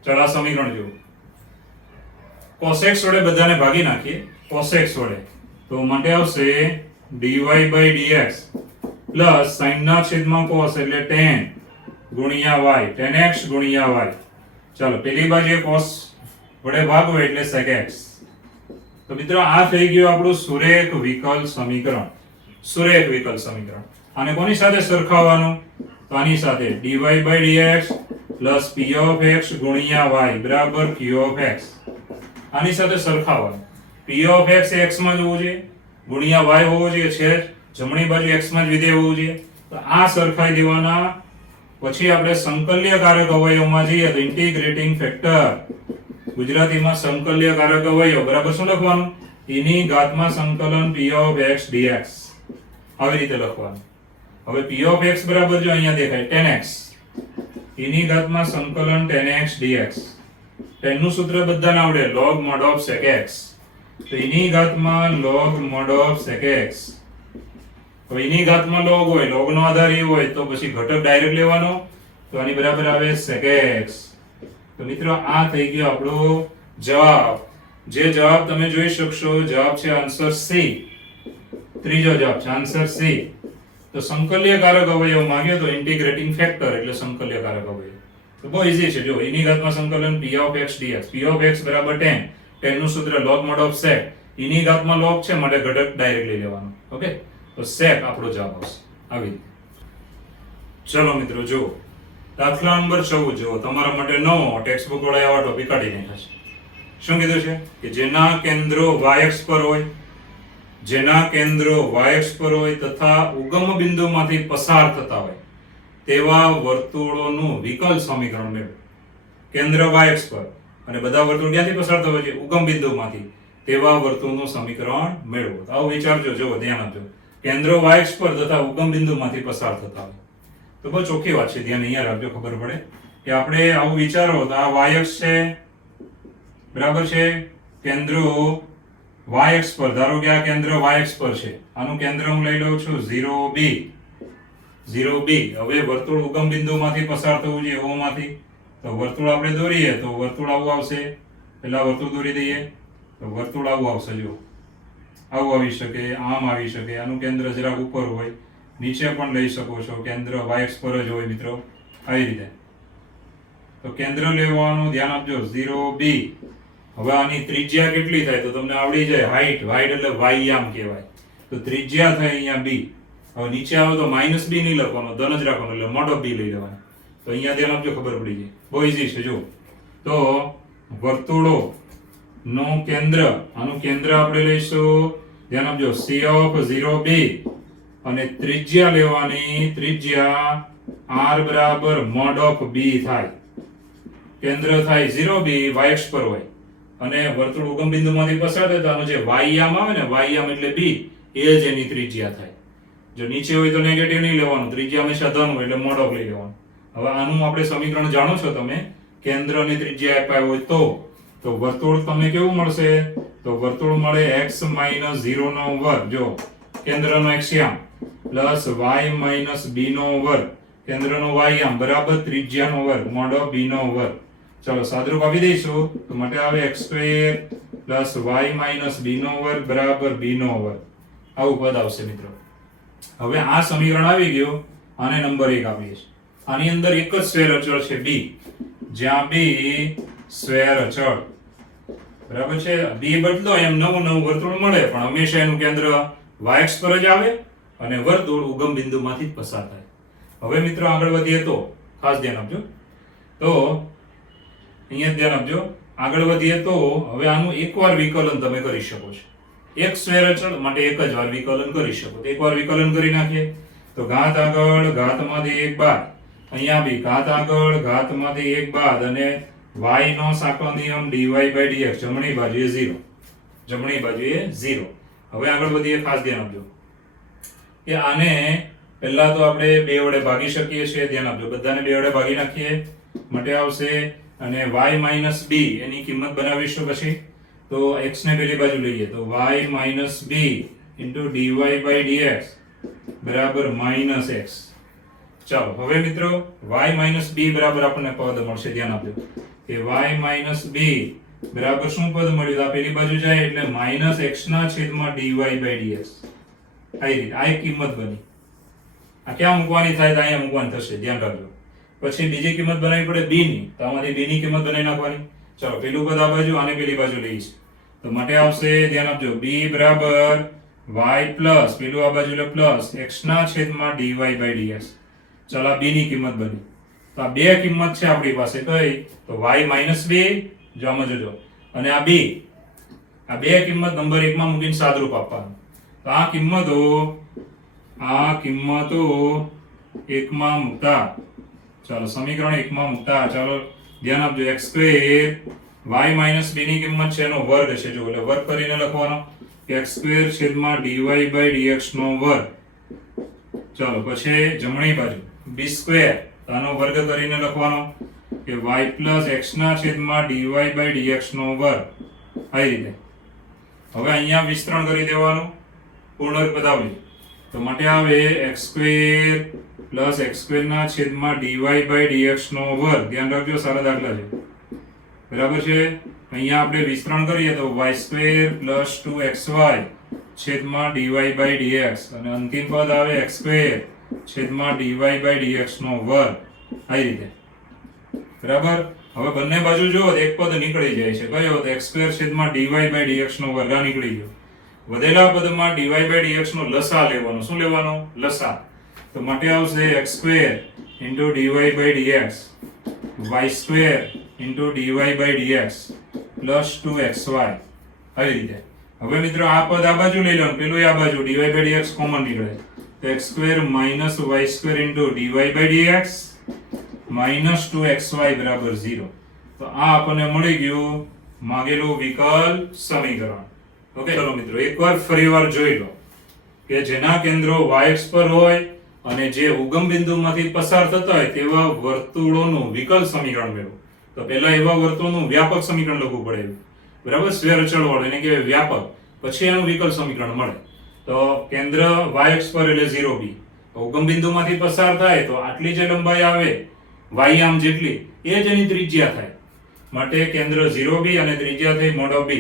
ચાલો આ સમીકરણ જો. cos x વડે બધાને ભાગી નાખીએ, cos x વડે, તો માટે આવશે dy by dx plus sin ના છેદમાં cos એટલે tan ગુણ્યા y, tan x ગુણ્યા y. ચાલો પેલી બાજુએ cos વડે ભાગો એટલે sec x. તો મિત્રો આ થઈ ગયું આપણું સુરેખ વિકલ સમીકરણ. સુરેખ વિકલ સમીકરણ. આને કોની સાથે સરખાવવાનું? તો આની સાથે dy by dx plus p of x ગુણ્યા y બરાબર q of x. આની સાથે સરખાવવાનું. p of x A x માં જ હોવું જોઈએ, ગુણ્યા y હોવો જોઈએ, છે જમણી બાજુ x માં જ વિધેય હોવું જોઈએ. તો આ સરખાઈ દેવાના. પછી આપણે સંકલ્યકારક અવયવમાં જઈએ તો ઇન્ટિગ્રેટિંગ ફેક્ટર, ગુજરાતીમાં સંકલ્યકારક અવયવ બરાબર શું લખવાનું? e ની ઘાતમાં સંકલન p of x dx, આવી રીતે લખવાનું. હવે p of x બરાબર જો અહીંયા દેખાય tan x, e ની ઘાતમાં સંકલન tan x dx. tan નું સૂત્ર બધાને આવડે, log mod of sec x. તો e ની ઘાતમાં log mod of sec x. તો e ની ઘાતમાં log હોય, log નો આધાર e હોય તો પછી ઘટક ડાયરેક્ટ લેવાનો, તો આની બરાબર આવે sec x. તો મિત્રો આ થઈ ગયો આપણો જવાબ. જે જવાબ તમે જોઈ શકશો, જવાબ છે આન્સર C. ત્રીજો જવાબ છે આન્સર C. તો સંકલ્યકારક અવયવ માંગ્યો તો ઇન્ટિગ્રેટિંગ ફેક્ટર એટલે સંકલ્યકારક અવયવ. તો બહુ ઈઝી છે. જો e ની ઘાતમાં સંકલન p of x dx, p of x બરાબર tan, tan નું સૂત્ર log mod of sec, e ની ઘાતમાં log છે માટે ઘટક ડાયરેક્ટ લઈ લેવાનો. ઓકે, તો sec આપણો જવાબ આવશે. આવી રીતે. ચલો મિત્રો જો દાખલા નંબર 14 જો તમારા માટે નવો ટેક્સ્ટ બુક વાળા આવા ટોપિક કાઢી નાખ્યા છે. શું કીધું છે? કે જેના કેન્દ્રો y અક્ષ પર હોય, જેના કેન્દ્રો y અક્ષ પર હોય તથા ઉગમ બિંદુમાંથી પસાર થતા હોય તેવા વર્તુળોનું વિકલ સમીકરણ મેળવો. કેન્દ્ર y અક્ષ પર અને બધા વર્તુળ ક્યાંથી પસાર થતા હોય છે? ઉગમ બિંદુમાંથી. તેવા વર્તુળનું સમીકરણ મેળવો. તો આવું વિચારજો, જો ધ્યાન આપજો. કેન્દ્રો y અક્ષ પર તથા ઉગમ બિંદુમાંથી પસાર થતા હોય. તો બહુ ચોખ્ખી વાત છે, ધ્યાન અહીંયા રાખજો, ખબર પડે કે આપણે આવું વિચારો તો આ y અક્ષ છે બરાબર છે, કેન્દ્રો y અક્ષ પર, ધારો કે આ કેન્દ્ર y અક્ષ પર છે, આનું કેન્દ્ર હું લઈ લઉં છું 0b. 0b. હવે વર્તુળ ઉગમ બિંદુમાંથી પસાર થવું જોઈએ, O માંથી. તો વર્તુળ આપણે દોરીએ તો વર્તુળ આવું આવશે. પહેલા વર્તુળ દોરી દઈએ તો વર્તુળ આવું આવશે. જો આવું આવી શકે, આમ આવી શકે. આનું કેન્દ્ર જરાક ઉપર હોય, નીચે પણ લઈ શકો છો, કેન્દ્ર y અક્ષ પર જ હોય મિત્રો, આવી રીતે. તો કેન્દ્ર લેવાનું, ધ્યાન આપજો 0b. હવે આની ત્રિજ્યા કેટલી થાય તો તમને આવડી જાય, હાઈટ. હાઈટ એટલે y આમ કહેવાય. તો ત્રિજ્યા થાય અહીંયા b. હવે નીચે આવે તો માઇનસ બી નહીં લખવાનો, ધન જ રાખવાનો, એટલે મોડ ઓફ બી લઈ લેવાનું. તો અહીંયા ધ્યાન આપજો, ખબર પડી જાય. બહુ ઈઝી છે. જો તો વર્તુળો નું કેન્દ્ર, આનું કેન્દ્ર આપણે લઈશું, ધ્યાન આપજો, C of 0b અને ત્રિજ્યા લેવાની, ત્રિજ્યા r બરાબર મોડ ઓફ b થાય. કેન્દ્ર થાય 0b, y અક્ષ પર હોય અને વર્તુળ ઉગમ બિંદુમાંથી પસાર થાય તો આનો જે y યામ આવે ને, y યામ એટલે b, એ જ એની ત્રિજ્યા થાય. જો નીચે હોય તો નેગેટિવ નહીં લેવાનું, ત્રિજ્યા હંમેશા ધન હોય એટલે મોડ ઓફ લઈ લેવાનું. હવે આનું આપણે સમીકરણ જાણો છો તમે, કેન્દ્ર અને ત્રિજ્યા આપ્યા હોય તો વર્તુળ તમને કેવું મળશે? તો વર્તુળ મળે x - 0 નો વર્ગ, જો કેન્દ્રનો x યામ, પ્લસ y - b નો વર્ગ, કેન્દ્રનો y યામ, બરાબર ત્રિજ્યાનો વર્ગ, મોડ ઓફ b નો વર્ગ. ચલો સાદરૂપ આપી દઈશું તો માટે આવે x² પ્લસ y - b નો વર્ગ બરાબર b નો વર્ગ. આવું પદ આવશે મિત્રો. હવે આ સમીકરણ આવી ગયું, આને નંબર 1 આપીએ છીએ. આની અંદર એક જ સ્વેર અચળ છે b, જ્યાં b સ્વેર અચળ, બરાબર છે. b બદલો એમ નવું વર્તુળ મળે, પણ હંમેશા એનું કેન્દ્ર y અક્ષ પર જ આવે અને વર્તુળ ઉગમ બિંદુમાંથી જ પસાર થાય. હવે મિત્રો આગળ વધીએ તો ખાસ ધ્યાન આપજો. તો અહીંયા ધ્યાન આપજો, આગળ વધીએ તો હવે આનું એકવાર વિકલન તમે કરી શકો છો. એક સ્વેર અચળ માટે એક જ વાર વિકલન કરી શકો. તો એકવાર વિકલન કરી નાખીએ તો ઘાત આગળ, ઘાતમાંથી 1 બાદ, અહીંયા બી ઘાત આગળ, ઘાતમાંથી 1 બાદ અને y નો સાંકળો નિયમ dy/dx, જમણી બાજુએ 0, જમણી બાજુએ 0. હવે આગળ વધીએ, ખાસ ધ્યાન આપજો કે આને પહેલા તો આપણે 2 વડે ભાગી શકીએ છીએ. ધ્યાન આપજો, બધાને 2 વડે ભાગી નાખીએ, માટે આવશે અને y - b એની કિંમત બનાવીશું. પછી તો x ને પેલી બાજુ લઈએ તો y - b dy/dx બરાબર -x. ચાલો હવે મિત્રો y - b બરાબર આપણને પદ મળશે. ધ્યાન આપજો કે y - b બરાબર શું પદ મળ્યું? આ પેલી બાજુ જાય એટલે -x/dy/dx. આ રીતે આ એક કિંમત બની. આ ક્યાં મૂકવાની થાય? તો અહીંયા મૂકવાની થશે, ધ્યાન રાખજો. પછી બીજી કિંમત બનાવવી પડે b ની, તો આમાંથી b ની કિંમત બનાવી નાખવાની. ચલો પેલું પદ આ બાજુ, આને પેલી બાજુ લઈશ તો માટે આવશે, ધ્યાન આપજો, b બરાબર y પ્લસ પેલું આ બાજુ એટલે પ્લસ x/dy/dx. ચલો આ b ની કિંમત બની. તો આ બે કિંમત છે આપણી પાસે, કઈ? તો y - b, જો આમાં જોજો, અને આ b. આ બે કિંમત નંબર 1 માં મૂકીને સાદરૂપ આપવાનું. તો આ કિંમતો 1 માં મૂકતા, ચાલો સમીકરણ 1 માં મૂકતા, ચાલો ધ્યાન આપજો, x² y - b ની કિંમત છે એનો વર્ગ છે, જો એટલે વર્ગ કરીને લખવાનો x² dy/dx નો વર્ગ. ચાલો પછી જમણી બાજુ b² આનો વર્ગ કરીને લખવાનો કે y x/dy/dx નો વર્ગ. આ રીતે હવે અહીંયા વિસ્તરણ કરી દેવાનું, પૂર્ણ પદાવલી. તો માટે આવે x² x²/dy/dx નો વર્ગ. ધ્યાન રાખજો, સારા દાખલા છે, બરાબર છે. અહીંયા આપણે વિસ્તરણ કરીએ તો y² + 2xy/dy/dx અને અંતિમ પદ આવે x²/dy/dx નો વર્ગ. આ રીતે, બરાબર. હવે બંને બાજુ જો એક પદ નીકળી જાય છે, કયો? તો x²/dy/dx નો વર્ગ આ નીકળી ગયો. વધેલા પદમાં dy/dx નો લસા લેવાનો. શું લેવાનો? લસા. તો માટે આવશે x² dy/dx y² dy/dx plus 2xy. આવી રીતે. હવે મિત્રો આ પદ આ બાજુ લઈ લો, પેલું આ બાજુ dy/dx કોમન નીકળે તો x² - y² dy/dx minus 2xy બરાબર 0. તો આ આપણને મળી ગયું માંગેલું વિકલ સમીકરણ. ઓકે, ચલો મિત્રો એકવાર ફરીવાર જોઈ લો કે જેના કેન્દ્રો y અક્ષ પર હોય અને જે ઉગમ બિંદુમાંથી પસાર થતા હોય તેવા વર્તુળોનું વિકલ સમીકરણ મેળવો. તો પહેલા એવા વર્તુળનું વ્યાપક સમીકરણ લખવું પડે, બરાબર, સ્વેર અચળ વાળું, એને કહેવાય વ્યાપક. પછી એનું વિકલ સમીકરણ મળે. તો કેન્દ્ર y અક્ષ પર એટલે 0b, ઉગમ બિંદુમાંથી પસાર થાય તો આટલી જે લંબાઈ આવે y આમ જેટલી, એ જ એની ત્રિજ્યા થાય. માટે કેન્દ્ર 0b અને ત્રિજ્યા થઈ મોડ ઓફ b.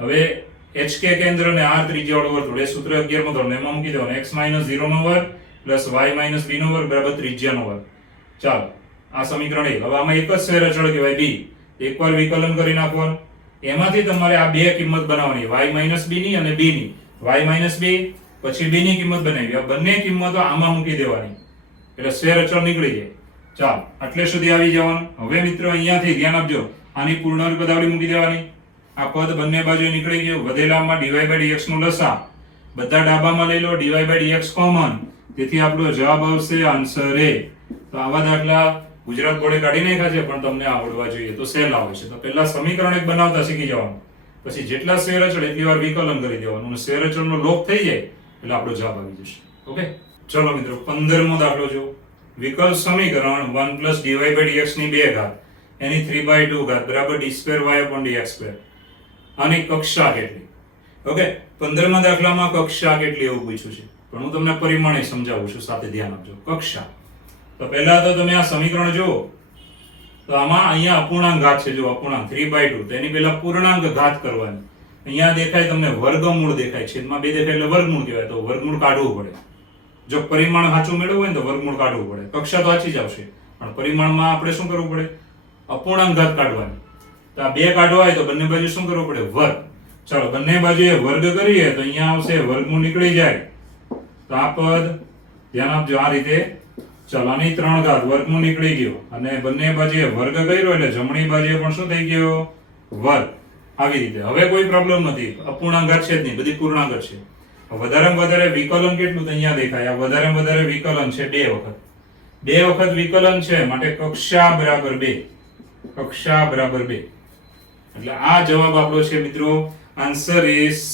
હવે HK કેન્દ્ર ને r ત્રિજ્યા વાળું વર્તુળ, એ સૂત્ર 11 ધોરણ એમાં મૂકી દેવાનું, x - 0 નો વર્ગ પ્લસ y - b નો વર્ગ બરાબર ત્રિજ્યાનો વર્ગ. ચાલો આ સમીકરણ 1. હવે આમાં એક જ સ્વેર અચળ કહેવાય b, એકવાર વિકલન કરી નાખવાનું. એમાંથી તમારે આ બે કિંમત બનાવવાની, y - b ની અને b ની. y - b પછી b ની કિંમત બનાવી. આ બંને કિંમતો આમાં મૂકી દેવાની એટલે સ્વેર અચળ નીકળી જાય. ચાલો આટલે સુધી આવી જવાનું. હવે મિત્રો અહીંયાથી ધ્યાન આપજો, આની પૂર્ણ પદાવલી મૂકી દેવાની. આ પદ બંને બાજુ નીકળી ગયું. વધેલામાં dy/dx નું લસા બધા ડાબામાં લઈ લો, dy/dx કોમન, તેથી આપણો જવાબ આવશે આન્સર એ. તો આવા દાખલા ગુજરાત બોર્ડે કાઢી નાખ્યા છે પણ તમને આવડવા જોઈએ તો સહેલા હોય છે. તો પહેલા સમીકરણ એક બનાવતા શીખી જવાનું, પછી જેટલા સ્વેર અચળ એટલી વાર વિકલન કરી દેવાનું અને સ્વેર અચળનો લોપ થઈ જાય એટલે આપણો જવાબ આવી જશે. ઓકે, ચલો મિત્રો 15મો દાખલો જો. વિકલ સમીકરણ 1 dy/dx ની 2 ઘાત એની 3/2 ઘાત બરાબર d2y/dx². આની કક્ષા કેટલી? ઓકે, 15મા દાખલામાં કક્ષા કેટલી એવું પૂછ્યું છે, પણ હું તમને પરિમાણે સમજાવું છું, સાથે ધ્યાન આપજો. કક્ષા તો પહેલા તો તમે આ સમીકરણ જુઓ તો આમાં અહીંયા અપૂર્ણાંક ઘાત છે. જો અપૂર્ણાંક 3/2, તો એની પહેલા પૂર્ણાંક ઘાત કરવાની. અહીંયા દેખાય તમને વર્ગમૂળ દેખાય, છેદમાં 2 દેખાય એટલે વર્ગમૂળ કહેવાય, તો વર્ગમૂળ કાઢવું પડે. જો પરિમાણ સાચું મેળવવું હોય ને તો વર્ગમૂળ કાઢવું પડે. કક્ષા તો સાચી જ આવશે પણ પરિમાણમાં આપણે શું કરવું પડે? અપૂર્ણાંક ઘાત કાઢવાની. તો આ 2 કાઢવા હોય તો બંને બાજુ શું કરવું પડે? વર્ગ. ચાલો બંને બાજુએ વર્ગ કરીએ તો અહીંયા આવશે વર્ગમૂળ નીકળી જાય. તો આ પદ ધ્યાન આપજો આ રીતે. ચાલો આની 3 ઘાત વર્ગમૂળ નીકળી ગયો અને બંને બાજુએ વર્ગ કર્યો એટલે જમણી બાજુએ પણ શું થઈ ગયો? વર્ગ. આવી રીતે હવે કોઈ પ્રોબ્લેમ નથી, અપૂર્ણાંક ઘાત છે જ નહીં, બધી પૂર્ણાંક જ છે. વધારેમાં વધારે વિકલન કેટલું તો અહીંયા દેખાય. આ વધારેમાં વધારે વિકલન છે 2 વખત. 2 વખત વિકલન છે માટે કક્ષા બરાબર 2. કક્ષા બરાબર 2 એટલે આ જવાબ આપણો છે મિત્રો. આન્સર ઇઝ,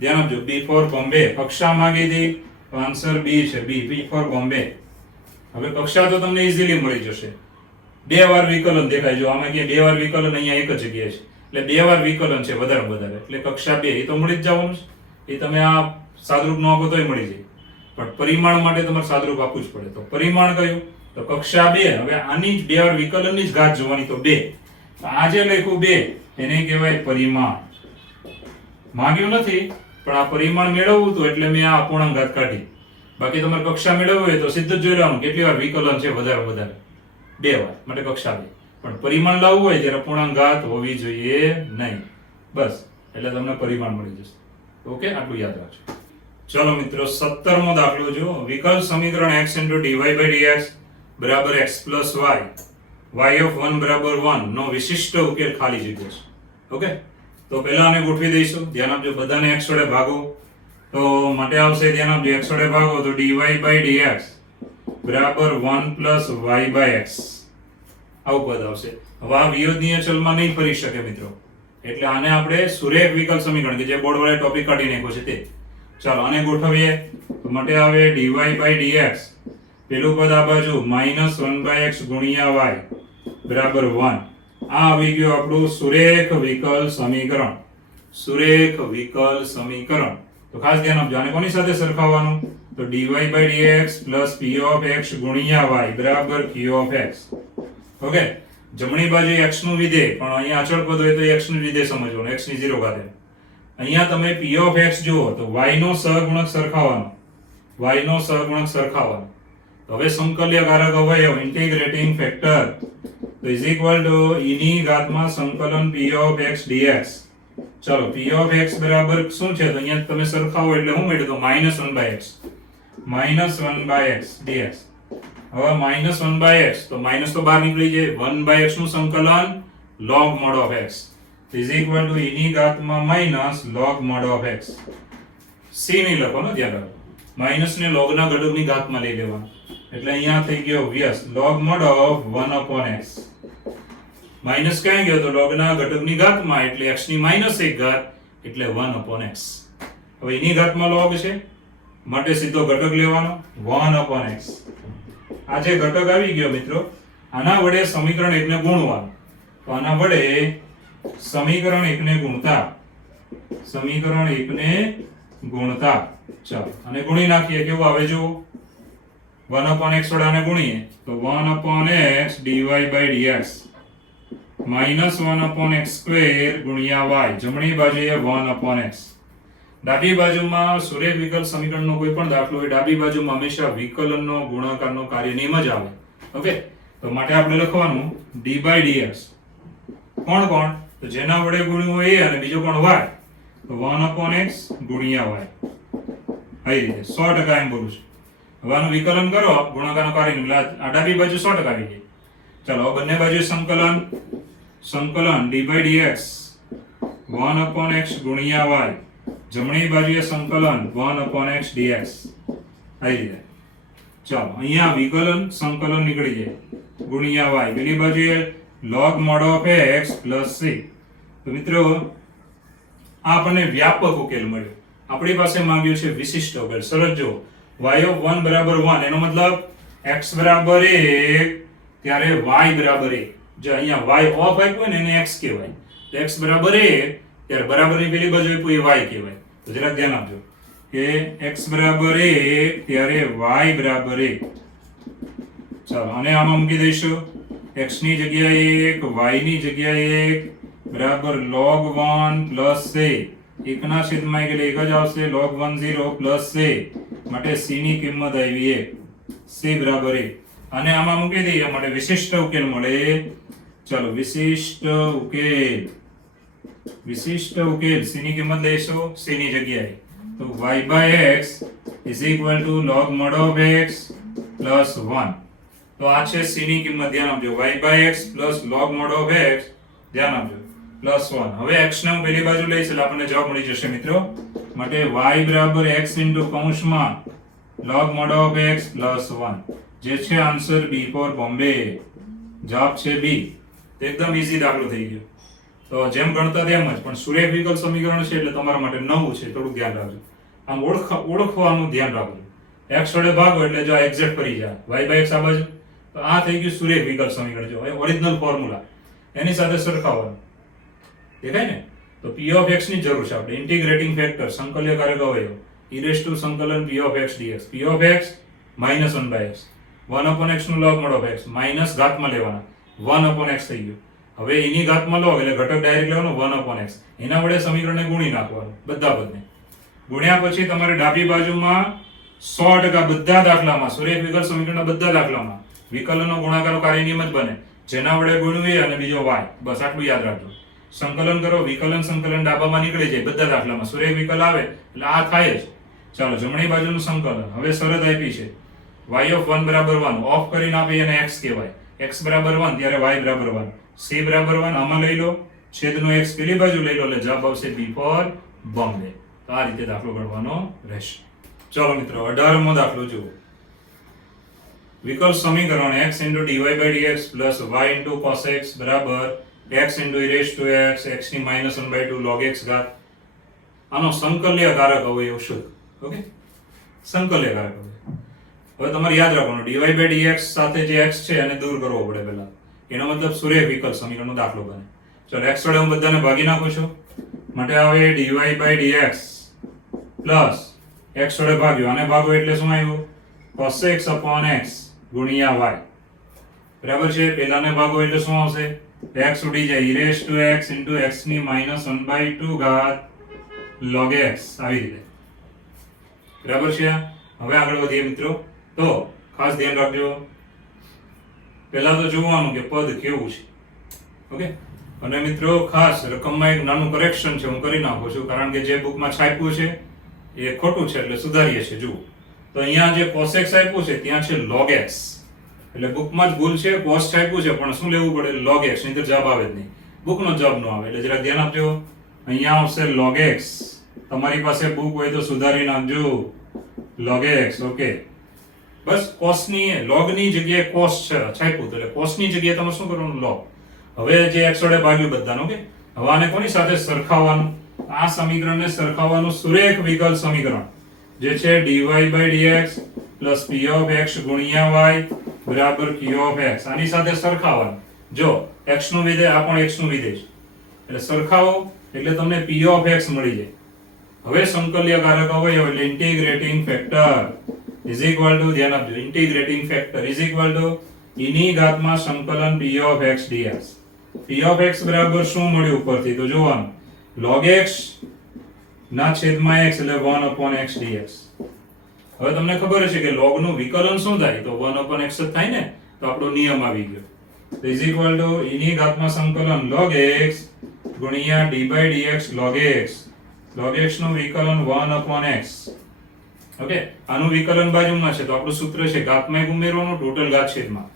ધ્યાન આપજો, B ફોર બોમ્બે. કક્ષા માંગી હતી તો આન્સર B છે. B for Bombay. હવે કક્ષા તો તમને ઈઝીલી મળી જશે. 2 વાર વિકલન દેખાય. જો આમાં કે 2 વાર વિકલન અહીંયા એક જ જગ્યાએ છે એટલે 2 વાર વિકલન છે વધારે વધારે એટલે કક્ષા 2 એ તો મળી જ જવાનું છે. એ તમે આ સાદરૂપ નો આપો તોય મળી જાય, પણ પરિમાણ માટે તમારે સાદરૂપ આપવું જ પડે. તો પરિમાણ કયું? તો કક્ષા 2. હવે આની જ 2 વાર વિકલનની જ ઘાત જોવાની, તો 2. તો આ જે લખ્યું 2 એને કહેવાય પરિમાણ. માંગ્યું નથી પણ આ પરિમાણ મેળવવું હતું એટલે મેં આ અપૂર્ણાંક ઘાત કાઢી. બાકી તમારે કક્ષા મેળવવી હોય તો સીધું જ જોઈ લેવાનું કેટલી વાર વિકલન છે, વધારે વધારે 2 વાર, માટે કક્ષા 2. પણ પરિમાણ લાવવું હોય ત્યારે અપૂર્ણાંક ઘાત હોવી જોઈએ નહીં. બસ એટલે તમને પરિમાણ મળી જશે. ઓકે, આટલું યાદ રાખજો. ચલો મિત્રો 17મો દાખલો જો. વિકલ સમીકરણ x dy/dx બરાબર x y y of 1 બરાબર 1 નો વિશિષ્ટ ઉકેલ ખાલી જગ્યા છે. ઓકે, તો પહેલા આને ગોઠવી દઈશું. ધ્યાન આપજો, બધાને x વડે ભાગો તો માટે આવશે, ધ્યાન આપજો, x વડે ભાગો તો dy/dx બરાબર 1 y/x આવું પદ આવશે. હવે આ વિયોજનીય ચલમાં નહીં ફરી શકે મિત્રો, એટલે આને આપણે સુરેખ વિકલ સમીકરણ કે જે બોર્ડ વાળા ટોપિક કાઢી નાખ્યો છે તે. ચાલો આને ગોઠવીએ તો માટે આવે dy/dx પેલું પદ આ બાજુ -1/x ગુણ્યા y બરાબર 1. આ આવી ગયું આપણું સુરેખ વિકલ સમીકરણ. સુરેખ વિકલ સમીકરણ. તો ખાસ ધ્યાન આપજો, આને કોની સાથે સરખાવવાનું? તો dy/dx p of x ગુણ્યા y બરાબર q of x. ઓકે, જમણી બાજુ x નું વિધેય, પણ અહીંયા અચળ પદ હોય તો x નું વિધેય સમજવાનું, x ની 0 ઘાત. અહીંયા તમે p of x જુઓ તો y નો સહગુણક સરખાવવાનો, y નો સહગુણક સરખાવવાનો. હવે સંકલ્યકારક અવયવ ઇન્ટિગ્રેટિંગ ફેક્ટર તો ઇઝ ઇક્વલ ટુ e ની ઘાતમાં સંકલન p of x dx. ચલો p of x બરાબર શું છે તો અહીંયા તમે સરખાવો એટલે શું મળ્યું? તો -1/x -1/x dx. હવે -1/x તો માઈનસ તો બહાર નીકળી જાય. 1/x નું સંકલન log mod of x is equal to e ની ઘાતમાં minus log mod of x. c ની લખો ને, ધ્યાન રાખો, માઈનસ ને log ના ઘટકની ઘાતમાં લઈ લેવાનું એટલે અહીંયા થઈ ગયો વ્યસ્ત log mod of 1/x. Minus ક્યાં ગયો? તો log ના ઘટકની ઘાતમાં એટલે x ની -1 ઘાત એટલે 1/x. હવે એની ઘાતમાં log છે માટે સીધો ઘટક લેવાનો 1/x. આ જે ઘટક આવી ગયો મિત્રો, આના વડે સમીકરણ 1 ને ગુણવાનું. તો આના વડે સમીકરણ 1 ને ગુણતા, સમીકરણ 1 ને ગુણતા, ચાલો અને ગુણી નાખીએ. કેવું આવે જો 1/x વડે આને ગુણીએ તો 1/x dy/dx -1/x² ગુણ્યા y. જમણી બાજુએ 1/x. ડાબી બાજુમાં સુરેખ વિકલ સમીકરણનો કોઈ પણ દાખલો હોય ડાબી બાજુમાં હંમેશા વિકલનનો ગુણાકારનો કાર્ય નિયમ જ આવે. ઓકે, તો માટે આપણે લખવાનું d/dx કોણ કોણ? તો જેના વડે ગુણ્યું હોય એ અને બીજો કોણ y, તો 1/x ગુણ્યા y. આવી રીતે 100% એમ બોલું છું. હવે આનું વિકલન કરો ગુણાકારનો કાર્ય એટલે આ ડાબી બાજુ 100% આવી ગઈ. ચાલો હવે બંને બાજુ સંકલન d by dx 1 upon x ગુણ્યા y, જમણી બાજુએ સંકલન 1 upon x dx આવી રીતે. ચાલો અહીંયા વિકલન સંકલન નીકળી જાય ગુણ્યા y, પેલી બાજુએ log mod of x plus c. તો મિત્રો આ આપણને વ્યાપક ઉકેલ મળ્યો. આપણી પાસે માંગ્યું છે વિશિષ્ટ ઉકેલ. સરસ જો y of 1 બરાબર 1 એનો મતલબ x બરાબર 1 ત્યારે y બરાબર 1. જો અહીંયા y ઓફ આપ્યો ને એને x કહેવાય. તો x બરાબર 1 ત્યારે બરાબરની પેલી બાજુ આપ્યું એ y કહેવાય. તો જરા ધ્યાન આપજો કે x બરાબર 1 ત્યારે y બરાબર 1. ચાલો અને આમાં મૂકી દઈશું x ની જગ્યાએ 1 y ની જગ્યાએ 1 બરાબર log 1 plus c. એકના છેદમાં એટલે એક જ આવશે log 1 0 plus c. માટે c ની કિંમત આવી 1, c બરાબર 1. અને આમાં મૂકી દઈએ માટે વિશિષ્ટ ઉકેલ મળે. ચાલો વિશિષ્ટ ઉકેલ c ની કિંમત લઈશું c ની જગ્યાએ. તો y by x is equal to log mod of x plus 1. તો આ છે c ની કિંમત, ધ્યાન આપજો. y by x plus log mod of x, ધ્યાન આપજો, plus 1. હવે x ને હું પેલી બાજુ લઈશ એટલે આપણને જવાબ મળી જશે મિત્રો. માટે y બરાબર x into કૌંસમાં log mod of x plus 1, જે છે આન્સર B ફોર બોમ્બે. જવાબ છે B. તો એકદમ ઈઝી દાખલો થઈ ગયો. તો જેમ ગણતા તેમ જ, પણ સુરેખ વિકલ સમીકરણ છે એટલે તમારા માટે નવું છે, થોડું ધ્યાન રાખજો. આમ ઓળખવાનું ધ્યાન રાખજો. x વડે ભાગો એટલે જો એક્ઝેક્ટ ફરી જાય y by x આ બાજુ. તો આ થઈ ગયું સુરેખ વિકલ સમીકરણ. જો ઓરિજિનલ ફોર્મ્યુલા એની સાથે સરખાવવાનું દેખાય ને. તો p of x ની જરૂર છે આપણે. ઇન્ટિગ્રેટિંગ ફેક્ટર સંકલ્યકારક અવયવ e raised to સંકલન p of x dx. p of x minus 1 by x, 1 upon x નું log mod of x minus ઘાતમાં લેવાના 1 upon x થઈ ગયું. હવે એની ઘાતમાં log એટલે ઘટક ડાયરેક્ટ લેવાનો 1 upon x. એના વડે સમીકરણને ગુણી નાખવાનું બધા પદને. ગુણ્યા પછી તમારે ડાબી બાજુમાં 100% બધા દાખલામાં સુરેખ વિકલ સમીકરણના બધા દાખલામાં વિકલનનો ગુણાકારનો કાર્ય નિયમ જ બને. જેના વડે ગુણ્યું એ અને બીજો y. બસ આટલું યાદ રાખજો. સંકલન કરો, વિકલન સંકલન ડાબામાં નીકળી જાય બધા દાખલામાં. સુરેખ વિકલ આવે એટલે આ થાય જ. ચાલો જમણી બાજુનું સંકલન. હવે શરત આપી છે y of 1 બરાબર 1, ઓફ કરીને આપે એને x કહેવાય. x બરાબર 1 ત્યારે y બરાબર 1, c બરાબર 1 આમાં લઈ લો, છેદનો x પેલી બાજુ લઈ લો એટલે જવાબ આવશે B ફોર બોમ્બે. તો આ રીતે દાખલો ગણવાનો રહેશે. ચાલો મિત્રો 18મો દાખલો જુઓ. વિકલ સમીકરણ x into dy by dx plus y into cos x બરાબર x into e raised to x, x ની minus 1 by 2 log x ઘાત. આનો સંકલ્યકારક અવયવ શોધ. ઓકે, સંકલ્યકારક અવયવ. હવે તમારે યાદ રાખવાનું dy by dx સાથે જે x છે એને દૂર કરવો પડે પહેલા. એનો મતલબ સુરેખ વિકલ સમીકરણનો દાખલો બને. ચલો x વડે હું બધાને ભાગી નાખું છું. માટે આવે dy by dx plus x વડે ભાગ્યો, આને ભાગો એટલે શું આવ્યું cos x upon x ગુણ્યા y. બરાબર છે. પહેલાને ભાગો એટલે શું આવશે x ઉડી જાય e raised to x into x ની minus 1 by 2 ઘાત log x આવી રીતે. બરાબર છે. હવે આગળ વધીએ મિત્રો. તો ખાસ ધ્યાન રાખજો, પહેલા તો જોવાનું કે પદ કેવું છે. ઓકે, અને મિત્રો ખાસ રકમમાં એક નાનું કરેક્શન છે, હું કરી નાખું છું કારણ કે જે બુકમાં છાપ્યું છે એ ખોટું છે એટલે સુધારીએ છીએ. જુઓ તો અહીંયા જે cos x આપ્યું છે ત્યાં છે log x, એટલે બુકમાં જ ભૂલ છે. cos છાપ્યું છે પણ શું લેવું પડે log x, નહીં તો જવાબ આવે જ નહીં, બુકનો જવાબ ન આવે. એટલે જરા ધ્યાન આપજો. અહીંયા આવશે log x. તમારી પાસે બુક હોય તો સુધારી નાખજો log x. ઓકે, બસ cos ની log ની જગ્યાએ cos છે છાપ્યું તો એટલે cos ની જગ્યાએ તમે શું કરવાનું log. હવે જે x વડે ભાગ્યું બધાનું. ઓકે, હવે આને કોની સાથે સરખાવવાનું? આ સમીકરણને સરખાવવાનું સુરેખ વિકલ સમીકરણ જે છે dy by dx plus p of x ગુણ્યા y બરાબર q of x. આની સાથે સરખાવવાનું. જો x નું વિધેય આ પણ x નું વિધેય છે એટલે સરખાવો એટલે તમને p of x મળી જાય. હવે સંકલ્યકારક અવયવ એટલે integrating factor is equal to, ધ્યાન આપજો, integrating factor is equal to e ની ઘાતમાં સંકલન p of x dx. p of x બરાબર શું મળ્યું ઉપરથી તો જોવાનું log x ના છેદમાં x એટલે 1 upon x dx. હવે તમને ખબર હશે કે log નું વિકલન શું થાય તો 1 upon x જ થાય ને. તો આપણો નિયમ આવી ગયો. તો is equal to e ની ઘાતમાં સંકલન log x ગુણ્યા d by dx log x. log x નું વિકલન 1 upon x ઓકે, આનું વિકલન બાજુમાં છે તો આપણું સૂત્ર છે ઘાતમાં 1 ઉમેરવાનું, ટોટલ ઘાત છેદમાં.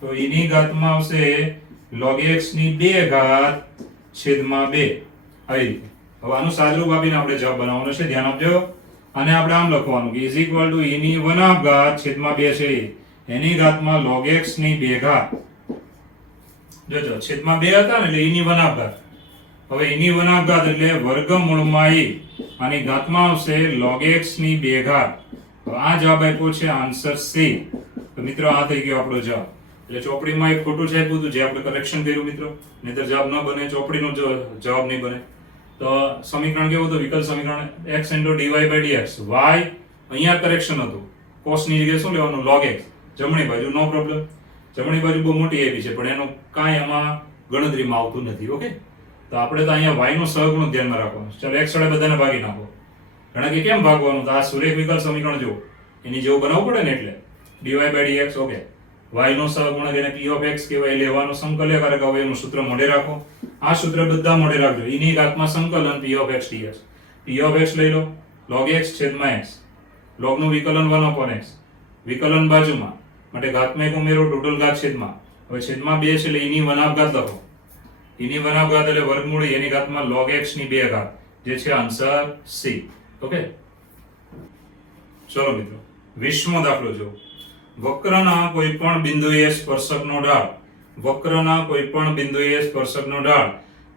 તો e ની ઘાતમાં આવશે log x ની 2 ઘાત છેદમાં 2. આવી રીતે. હવે આનું સાદરૂપ આપીને આપણે જવાબ બનાવવાનો છે, ધ્યાન આપજો. અને આપણે આમ લખવાનું કે ઇઝ ઇક્વલ ટુ e ની 1/2 ઘાત છેદમાં 2 છે એની ઘાતમાં log x ની 2 ઘાત. જોજો છેદમાં 2 હતા ને એટલે e ની 1/2 ઘાત. હવે e ની 1/2 ઘાત એટલે વર્ગમૂળમાં e આની ઘાતમાં આવશે log x ની 2 ઘાત. હવે આ જવાબ આપ્યો છે આન્સર C. તો મિત્રો આ થઈ ગયો આપણો જવાબ. એટલે ચોપડીમાં એક ખોટું છે આપ્યું હતું જે આપણે કરેક્શન કર્યું મિત્રો, નહીતર જવાબ ન બને, ચોપડીનો જવાબ નહીં બને. તો સમીકરણ કેવું હતું? વિકલ સમીકરણ x dy by dx. y અહીંયા કરેક્શન હતું, cos ની જગ્યાએ શું લેવાનું? log x. જમણી બાજુ નો પ્રોબ્લેમ, જમણી બાજુ બહુ મોટી આપી છે પણ એનું કાંઈ આમાં ગણતરીમાં આવતું નથી. ઓકે, તો આપણે તો અહીંયા y નો સહગુણક ધ્યાનમાં રાખવાનું. ચલો x વડે બધાને ભાગી નાખો. ઘણા કે કેમ ભાગવાનું? તો આ સુરેખ વિકલ સમીકરણ જુઓ, એની જેવું બનાવવું પડે ને એટલે dy by dx. Okay, y નો સહગુણક એને p of x કહેવાય, લેવાનો સંકલ્યકારક. હવે એનું સૂત્ર મોઢે રાખો, આ સૂત્ર બધા મોઢે રાખજો. e ની ઘાતમાં સંકલન p of x dx. p of x લઈ લો, log x છેદમાં x. log નું વિકલન 1/x, વિકલન બાજુમાં માટે ઘાતમાં 1 ઉમેરો, ટોટલ ઘાત છેદમાં. હવે છેદમાં 2 છે એટલે e ની 1/2 ઘાત લખો. e ની 1/2 ઘાત એટલે વર્ગમૂળ એની ઘાતમાં log x ની 2 ઘાત, જે છે આન્સર C. ઓકે, ચલો મિત્રો 20મો દાખલો જો. વક્રના કોઈ પણ બિંદુએ સ્પર્શકનો ઢાળ, વક્રના કોઈ પણ બિંદુએ સ્પર્શકનો ઢાળ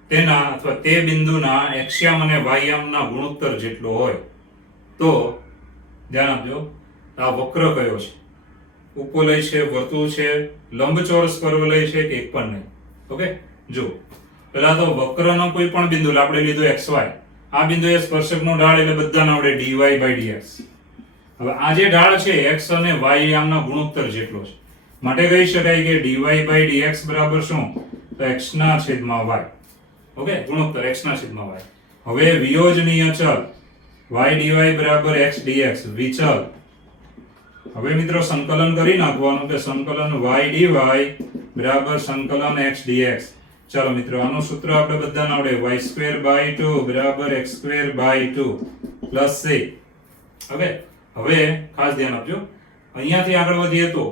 તેના અથવા તે બિંદુના એક્સયામ અને વાયયામના ગુણોત્તર જેટલો હોય તો ધ્યાન આપજો આ વક્ર કયો છે? ઉપવલય છે, વર્તુળ છે, લંબચોરસ પર્વલય છે કે એક પણ નહીં? ઓકે, જો પહેલા તો વક્રનો કોઈ પણ બિંદુ આપણે લીધો xy, આ બિંદુએ સ્પર્શકનો ઢાળ એટલે બધાને આવડે dy by dx. હવે આ જે ઢાળ છે x અને y યામના ગુણોત્તર જેટલો છે માટે કહી શકાય કે dy by dx બરાબર શું? તો x ના છેદમાં y. ઓકે, ગુણોત્તર x ના છેદમાં y. હવે વિયોજનીય ચલ y dy બરાબર x dx વિચલ. હવે મિત્રો સંકલન કરી નાખવાનું કે સંકલન y dy બરાબર સંકલન x dx. ચાલો મિત્રો આનું સૂત્ર આપણે બધાને આવડે y² by 2 બરાબર x² by 2 plus c. Okay, હવે ખાસ ધ્યાન આપજો, અહીંયાથી આગળ વધીએ તો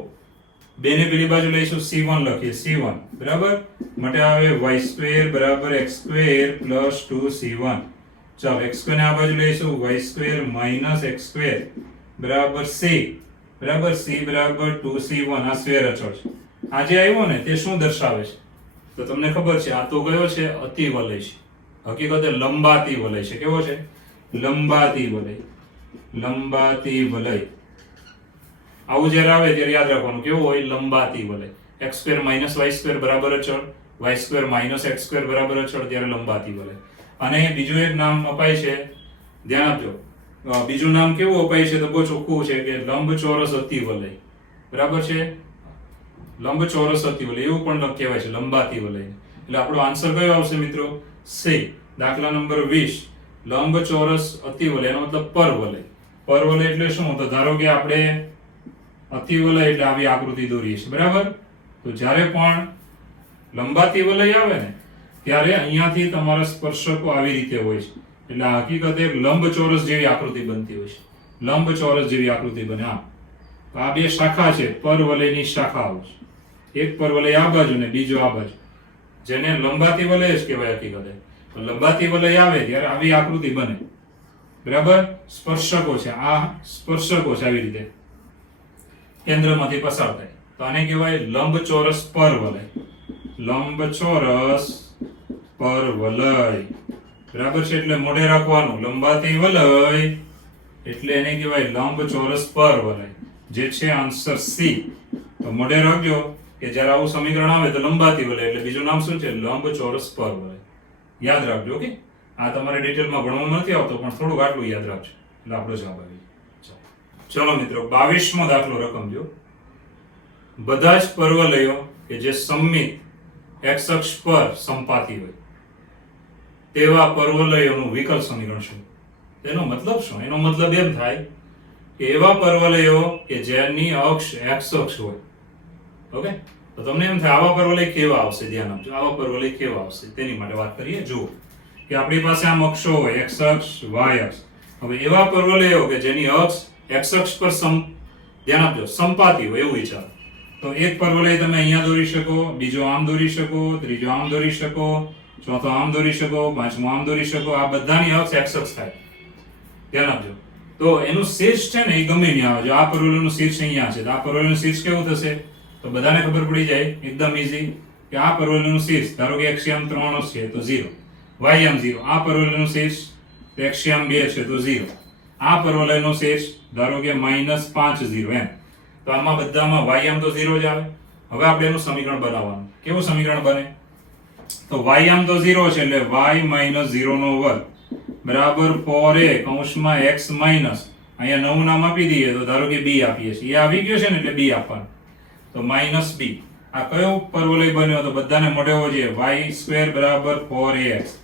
બે ને પેલી બાજુ લઈશું c1 લખીએ, c1 બરાબર માટે આવે y² બરાબર x² પ્લસ 2c1. ચાલો x² ને આ બાજુ લઈશું y² માઈનસ x² બરાબર c બરાબર c બરાબર 2c1. આ સ્ક્વેર અચળ છે. આ જે આવ્યો ને તે શું દર્શાવે છે? તો તમને ખબર છે આ તો કયો છે? અતિવલય છે. હકીકતે લંબાતી વલય છે. કેવો છે? લંબાતી વલય. લંબાતી વલય. આવું જ્યારે આવે ત્યારે યાદ રાખવાનું કેવું હોય? લંબાતી વલય. x² માઈનસ y² બરાબર અચળ, y² માઈનસ x² બરાબર અચળ, ત્યારે લંબાતી વલય. અને બીજું એક નામ અપાય છે, ધ્યાન આપજો. બીજું નામ કેવું અપાય છે તો બહુ ચોખ્ખું છે કે લંબચોરસ અતિવલય. બરાબર છે? લંબચોરસ અતિવલય એવું પણ કહેવાય છે, લંબાતી વલય. એટલે આપણો આન્સર કયો આવશે મિત્રો? C. દાખલા નંબર 20 લંબચોરસ અતિવલય એનો મતલબ પરવલય. પરવલય એટલે શું? તો ધારો કે આપણે અતિવલય એટલે આવી આકૃતિ દોરીએ છીએ, બરાબર? તો જ્યારે પણ લંબાતી વલય આવે ને ત્યારે અહીંયાથી તમારા સ્પર્શકો આવી રીતે હોય છે. એટલે હકીકતે લંબચોરસ જેવી આકૃતિ બનતી હોય છે. લંબચોરસ જેવી આકૃતિ બને. આ બે શાખા છે, પરવલયની શાખાઓ છે. એક પરવલય આ બાજુ ને બીજો આ બાજુ, જેને લંબાતી વલય જ કહેવાય હકીકતે. તો લંબાતી વલય આવે ત્યારે આવી આકૃતિ બને, બરાબર? સ્પર્શકો છે, આ સ્પર્શકો છે આવી રીતે કેન્દ્રમાંથી પસાર થાય તો આને કહેવાય લંબચોરસ પરવલય. લંબચોરસ પરવલય, બરાબર છે? એટલે મોઢે રાખવાનું લંબાતી વલય એટલે એને કહેવાય લંબચોરસ પરવલય, જે છે આન્સર C. તો મોઢે રાખજો કે જ્યારે આવું સમીકરણ આવે તો લંબાતી વલય એટલે બીજું નામ શું છે? લંબચોરસ પરવલય. યાદ રાખજો. ઓકે, આ તમારે ડિટેલમાં ભણવામાં નથી આવતો પણ થોડુંક આટલું યાદ રાખજો એટલે આપણો જવાબ આવી જાય. ચલો મિત્રો 22મો દાખલો રકમ જો. બધા જ પરવલયો કે જે સમમિત x અક્ષ પર સંપાતી હોય તેવા પરવલયોનું વિકલ સમીકરણ શું? તેનો મતલબ શું? એનો મતલબ એમ થાય કે એવા પરવલયો કે જેની અક્ષ x અક્ષ હોય. ઓકે, તો તમને એમ થાય આવા પરવલય કેવા આવશે? ધ્યાન આપજો, આવા પરવલય કેવા આવશે તેની માટે વાત કરીએ. જુઓ કે આપણી પાસે આમ અક્ષો હોય x અક્ષ, y અક્ષ. હવે એવા પરવલયો કે જેની અક્ષ x અક્ષ પર ધ્યાન આપજો સંપાતી હોય એવું વિચારો. તો એક પરવલય તમે અહીંયા દોરી શકો, બીજો આમ દોરી શકો, ત્રીજો આમ દોરી શકો, ચોથો આમ દોરી શકો, પાંચમો આમ દોરી શકો. આ બધાની અક્ષ x અક્ષ થાય. ધ્યાન આપજો. તો એનું શીર્ષ છે ને એ ગમે ત્યાં આવે. જો આ પરવલયનું શીર્ષ અહીંયા છે તો આ પરવલયનું શીર્ષ કેવું થશે? તો બધાને ખબર પડી જાય એકદમ ઈઝી કે આ પરવલયનું શીર્ષ ધારો કે એક્સિયમ 3 છે તો 0, વાયમ 0. આ પરવલયનું શીર્ષ તો એક્સિયમ 2 છે તો 0. આ પરવલયનું શીર્ષ ધારો કે -5 0 એમ. તો આમાં બધામાં વાયમ તો 0 જ આવે. હવે આપણે એનું સમીકરણ બનાવવાનું. કેવું સમીકરણ બને? તો વાયમ તો 0 છે એટલે y - 0 નો વર્ગ બરાબર 4a કૌંસમાં x માઈનસ અહીંયા નવું નામ આપી દઈએ તો ધારો કે b આપીએ છીએ. એ આવી ગયો છે ને એટલે b આપવાનું. તો -b. આ કયો પરવલય બન્યો? તો બધાને મોઢે હોવો જોઈએ y² બરાબર 4ax.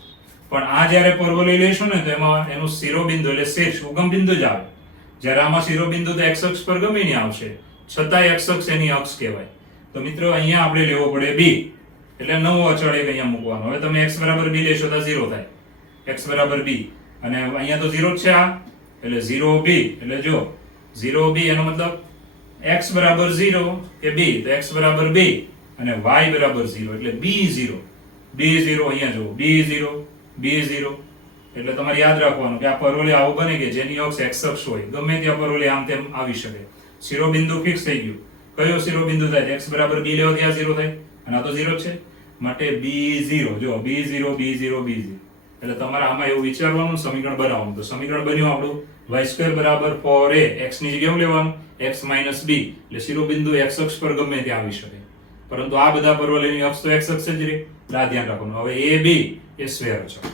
પણ આ જ્યારે પરવલય લઈશું ને તો એમાં એનું શિરોબિંદુ એટલે શીર્ષ ઉગમ બિંદુ જ આવે. જ્યારે આમાં શિરોબિંદુ તો x અક્ષ પર ગમે નહીં આવશે, છતાંય x અક્ષ એની અક્ષ કહેવાય. તો મિત્રો અહીંયા આપણે લેવો પડે b એટલે નવો અચળ એક અહીંયા મૂકવાનો. હવે તમે x બરાબર b લેશો તો 0 થાય. x બરાબર b અને અહીંયા તો 0 જ છે આ એટલે 0b. એટલે જો 0b એનો મતલબ x બરાબર 0 કે b તો x બરાબર b અને y બરાબર 0 એટલે b0. b0 અહીંયા જો b0 b0 એટલે તમારે યાદ રાખવાનું કે આ પરવલય આવું બને કે જેની અક્ષ x અક્ષ હોય. ગમે ત્યાં પરવલય આમ તેમ આવી શકે. શિરોબિંદુ ફિક્સ થઈ ગયું. કયો શિરોબિંદુ થાય? x બરાબર b લેવો ત્યાં 0 થાય અને આ તો 0 છે માટે b0. જો b0 b0 b0 એટલે તમારે આમાં એવું વિચારવાનું, સમીકરણ બનાવવાનું. તો સમીકરણ બન્યું આપણું y² બરાબર 4a. x ની જગ્યાએ લેવાનું x - b એટલે શિરોબિંદુ x અક્ષ પર ગમે ત્યાં આવી શકે. પરંતુ આ બધા પરવલયની અક્ષ તો x અક્ષ જ રહે. આ ધ્યાન રાખવાનું. હવે a b એ સ્વેર અચળ.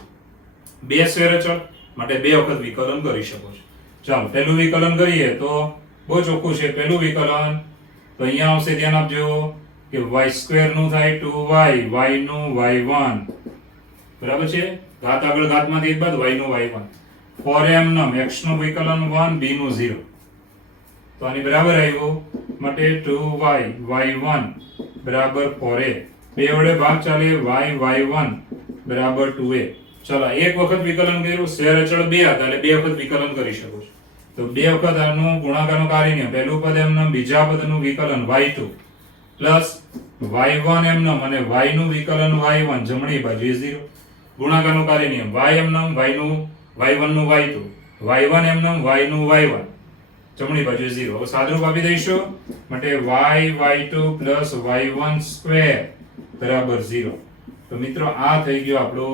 બે સ્વેર અચળ માટે બે વખત વિકલન કરી શકો છો. ચાલો પહેલું વિકલન કરીએ તો બહુ ચોખ્ખું છે. પહેલું વિકલન તો અહીંયા આવશે, ધ્યાન આપજો કે y² નું થાય 2y, y નું y1 બરાબર છે. ઘાત આગળ ઘાતમાંથી એક બાદ y નું y1 4m નમ x નું વિકલન 1, b નું 0. તો આની બરાબર આવ્યું માટે 2y y1 બરાબર 4a. બે વડે ભાગ ચાલે y y1 બરાબર 2a. ચલો એક વખત વિકલન કર્યું, સ્વેર અચળ બે હતા એટલે બે વખત વિકલન કરી શકો છો. તો બે વખત આનું ગુણાકારનું કાર્ય. પહેલું પદ એમનું, બીજા પદનું વિકલન y2 પ્લસ y1 એમનું અને y નું વિકલન y1 જમણી બાજુ 0. ગુણાકારનું કાર્ય નિયમ y એમનું y નું y1 નું y2 y1 એમનું y નું y1 જમણી બાજુ 0. હવે સાદુરૂપ આપી દઈશું માટે y y2 plus y1 square બરાબર 0. તો મિત્રો આ થઈ ગયો આપણો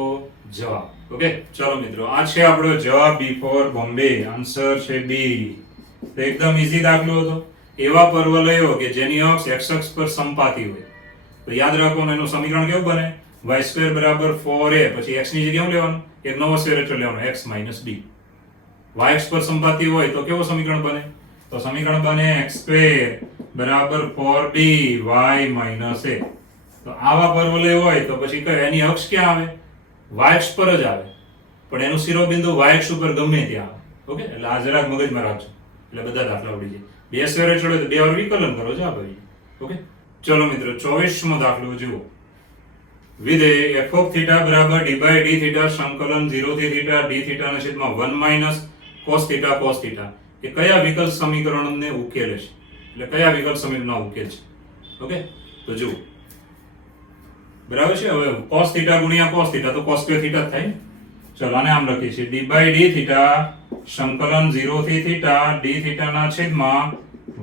જવાબ. ઓકે ચલો મિત્રો આ છે આપણો જવાબ બી ફોર બોમ્બે. આન્સર છે બી. તો એકદમ ઈઝી દાખલો હતો. એવા પરવલયો કે જેની અક્ષ x અક્ષ પર સંપાતી હોય તો યાદ રાખવાનું એનું સમીકરણ કેવું બને? y² બરાબર 4a પછી x ની જગ્યાએ લેવાનું એક નવો સ્ક્વેર અચળ લેવાનો x - b. y અક્ષ પર સંપાતી હોય તો કેવું સમીકરણ બને? તો સમીકરણ બને x² બરાબર 4b y - a. તો આવા પરવલય હોય તો પછી કયો એની અક્ષ ક્યાં આવે? y અક્ષ પર જ આવે. પણ એનું શિરોબિંદુ y અક્ષ ઉપર ગમે ત્યાં આવે. ઓકે એટલે આ જરાક મગજમાં રાખજો એટલે બધા દાખલા આવડી જાય. બે સ્ક્વેર અચળ હોય તો બે વાર વિકલન કરો છો ભાઈ. ઓકે ચલો મિત્રો 24મો દાખલો જુઓ. વિધેય f of θ બરાબર d by d θ સંકલન 0 થી θ d θ ના છેદમાં 1 minus cos θ cos θ એ કયા વિકલ્પ સમીકરણને ઉકેલે છે? એટલે કયા વિકલ્પ સમીકરણનો ઉકેલ છે? ઓકે તો જુઓ બરાબર છે. હવે cos θ ગુણ્યા cos θ તો cos સ્ક્વેર θ જ થાય. ચલો આને આમ લખીએ છીએ d by d θ સંકલન 0 થી θ d θ ના છેદમાં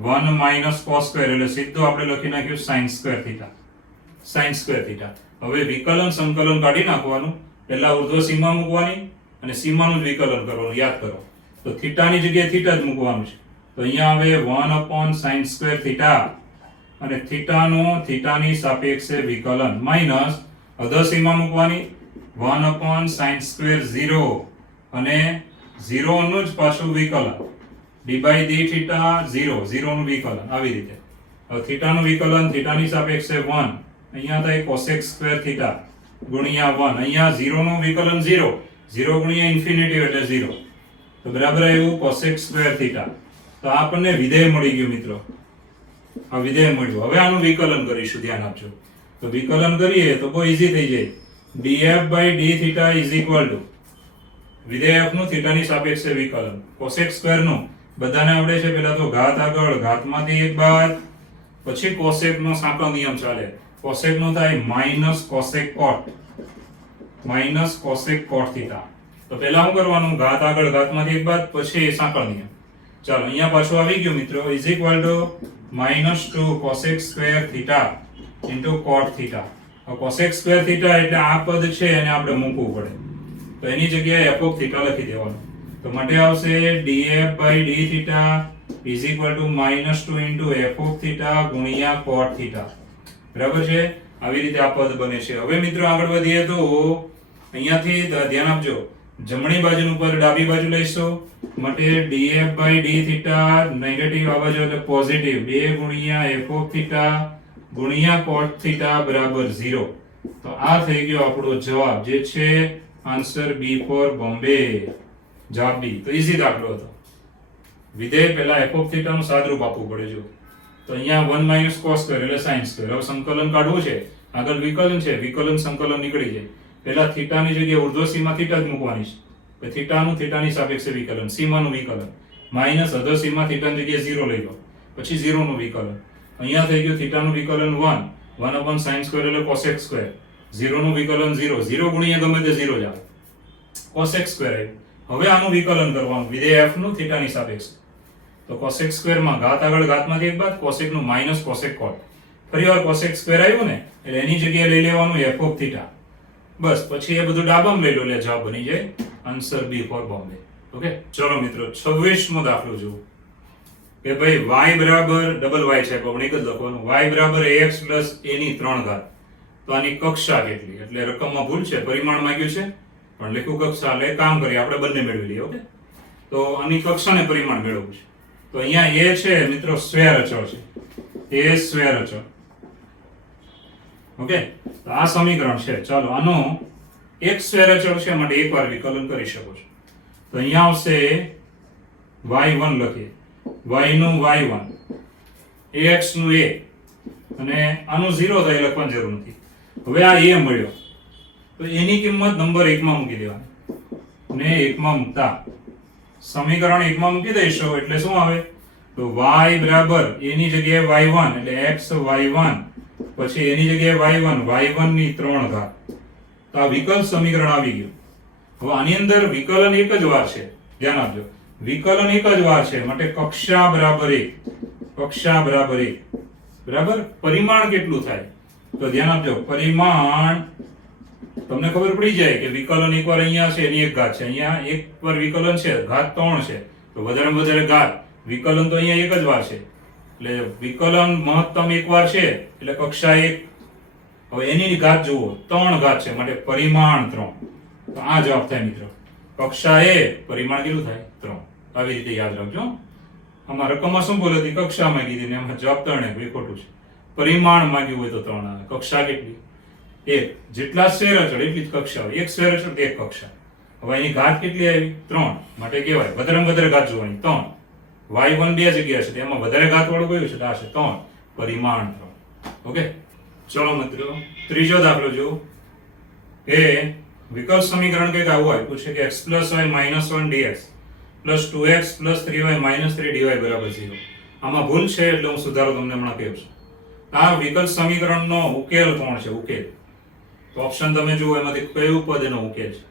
1 minus cos સ્ક્વેર એટલે સીધું આપણે લખી નાખ્યું sin સ્ક્વેર θ. sin square θ. હવે વિકલન સંકલન કાઢી નાખવાનું. પહેલા ઉર્ધ્વ સીમા મૂકવાની અને સીમાનું જ વિકલન કરવાનું. યાદ કરો તો થીટાની જગ્યાએ થીટા જ મૂકવાનું છે. તો અહીંયા હવે 1 sin સ્ક્વેર θ અને થીટાની સાપેક્ષે વિકલન માઈનસ અધર સીમા મૂકવાની 1 sin સ્ક્વેર 0 અને 0 નું જ પાછું વિકલન d by d θ 0 નું વિકલન આવી રીતે. હવે થીટાનું વિકલન થીટાની સાપેક્ષે 1 અહીંયા થાય cosec સ્ક્વેર θ ગુણ્યા 1 અહીંયા 0 નું વિકલન 0 ગુણ્યા ઇન્ફિનિટી એટલે 0 તો બરાબર આવ્યું cosec સ્ક્વેર θ. તો આપણને વિધેય મળી ગયું મિત્રો. આ વિધેય મળ્યું. હવે આનું વિકલન કરીશું. ધ્યાન આપજો. તો વિકલન કરીએ તો બહુ ઈઝી થઈ જાય. df by dθ is equal to વિધેય f નું થીટાની સાપેક્ષે વિકલન cosec સ્ક્વેર નું બધાને આવડે છે. પેલા તો ઘાત આગળ, ઘાતમાંથી એક બાદ, પછી કોસેક નો સાંકળો નિયમ ચાલે. કોસેક નો થાય માઇનસ કોસેક કોટ, માઇનસ કોસેક કોટ થીટા. તો પહેલા શું કરવાનું? ઘાત આગળ, ઘાતમાંથી એક બાદ, પછી સાંકળ નિયમ. ચાલો અહીંયા પાછું આવી ગયું મિત્રો, is equal to -2 cosec square theta into coat theta. Cosec square theta એટલે આ પદ છે એને આપણે મૂકવું પડે, તો એની જગ્યાએ f ઓફ થીટા લખી દેવાનું. તો માટે આવશે df by d theta is equal to -2 into f of theta ગુણ્યા કોટ થીટા. બરાબર છે? આવી રીતે આ પદ બને છે. હવે મિત્રો આગળ વધીએ તો અહીંયાથી ધ્યાન આપજો, જમણી બાજુ ઉપર ડાબી બાજુ લઈશું. માટે df by d theta negative આ બાજુ એટલે પોઝિટિવ 2 ગુણ્યા f ઓફ થીટા ગુણ્યા cot થીટા બરાબર 0. તો આ થઈ ગયો આપણો જવાબ, જે છે આન્સર બી ફોર બોમ્બે. જવાબ બી. તો ઈઝી દાખલો હતો. વિધેય પહેલા f ઓફ થીટા નું સાદરૂપ આપવું પડે. જો તો અહીંયા 1 માઇનસ cos સ્ક્વેર એટલે sin સ્ક્વેર. હવે સંકલન કાઢવું છે, આગળ વિકલન છે, વિકલન સંકલન નીકળી જાય. પહેલા થીટાની જગ્યાએ ઉર્ધ્વ સીમા થીટા જ મૂકવાની છે. તો થીટાનું થીટાની સાપેક્ષે વિકલન, સીમાનું વિકલન, માઇનસ અધર સીમા થીટાની જગ્યાએ 0 લઈ લો, પછી 0 નું વિકલન. અહીંયા થઈ ગયું થીટાનું વિકલન 1 sin સ્ક્વેર એટલે cosec સ્ક્વેર. 0 નું વિકલન 0, 0 ગુણ્યા ગમે તે 0 જ આવે, cosec સ્ક્વેર આવ્યું. હવે આનું વિકલન કરવાનું વિધેય f નું થીટાની સાપેક્ષે. તો cosec સ્ક્વેર માં ઘાત આગળ, ઘાતમાંથી એક બાદ, cosec નું માઇનસ cosec cot. ફરીવાર cosec સ્ક્વેર આવ્યું ને એટલે એની જગ્યાએ લઈ લેવાનું f ઓફ થીટા. બસ પછી એ બધું ડાબામાં લઈ લો એટલે જવાબ બની જાય answer B for Bombay. Okay, ચલો મિત્રો 26મો દાખલો જુઓ કે ભાઈ y બરાબર ડબલ y છે પણ એક જ લખવાનું, y બરાબર ax પ્લસ a ની 3 ઘાત. તો આની કક્ષા કેટલી? એટલે રકમમાં ભૂલ છે, પરિમાણ માંગ્યું છે પણ લખ્યું કક્ષા. એટલે કામ કરીએ આપણે બંને મેળવી લઈએ. ઓકે, તો આની કક્ષાને પરિમાણ મેળવવું છે. તો અહીંયા a છે મિત્રો સ્વેર અચળ છે, a સ્વેર અચળ. ઓકે, તો આ સમીકરણ છે. ચાલો આનો એક સ્વેર અચળ છે માટે એકવાર વિકલન કરી શકો છો. તો અહીંયા આવશે y1 લખીએ, y નું y1, ax નું a, અને આનું 0 થાય લખવાની જરૂર નથી. હવે આ a મળ્યો તો એની કિંમત નંબર 1 માં મૂકી દેવાની, ને 1 માં મૂકતા સમીકરણ 1 માં મૂકી દઈશું એટલે શું આવે? તો y બરાબર a ની જગ્યાએ y1 એટલે x y1, પછી એની જગ્યાએ y1 ની 3 ઘાત. તો આ વિકલ સમીકરણ આવી ગયું. હવે આની અંદર વિકલન એક જ વાર છે, ધ્યાન આપજો, વિકલન એક જ વાર છે માટે કક્ષા બરાબર 1, કક્ષા બરાબર 1. બરાબર, પરિમાણ કેટલું થાય? તો ધ્યાન આપજો, પરિમાણ તમને ખબર પડી જાય કે વિકલન એકવાર અહીંયા છે એની એક ઘાત છે, અહીંયા એક પર વિકલન છે, ઘાત 3 છે, તો વધારેમાં વધારે ઘાત, વિકલન તો અહીંયા એક જ વાર છે એટલે વિકલન મહત્તમ એક વાર છે એટલે કક્ષા 1. હવે એની ઘાત જુઓ, 3 ઘાત છે માટે પરિમાણ 3. તો આ જવાબ થાય મિત્રો, કક્ષા એ પરિમાણ કેટલું થાય? 3. આવી રીતે યાદ રાખજો. આમાં રકમમાં શું બોલ હતી? કક્ષા માંગી હતી ને એમાં જવાબ 3 એ ખોટું છે. પરિમાણ માંગ્યું હોય તો 3 આવે. કક્ષા કેટલી? 1. જેટલા સ્ફેર અચળ એટલી જ કક્ષા હોય. એક સ્ફેર અચળ એક કક્ષા. હવે એની ઘાત કેટલી આવી? 3. માટે કહેવાય વધારેમાં વધારે ઘાત જોવાની 3. y1 બે જગ્યા છે એમાં વધારે ઘાત વાળું કયું છે? તો આ છે 3, પરિમાણ 3. ઓકે, ચલો મિત્રો ત્રીજો દાખલો જુઓ કે વિકલ્પ સમીકરણ કંઈક આવું આપ્યું છે કે x + y - 1 dx + 2x + 3y - 3 dy બરાબર 0. આમાં ભૂલ છે એટલે હું સુધારો તમને હમણાં કહું છું. આ વિકલ્પ સમીકરણનો ઉકેલ કોણ છે? ઉકેલ તો ઓપ્શન તમે જુઓ એમાંથી કયું પદ એનો ઉકેલ છે.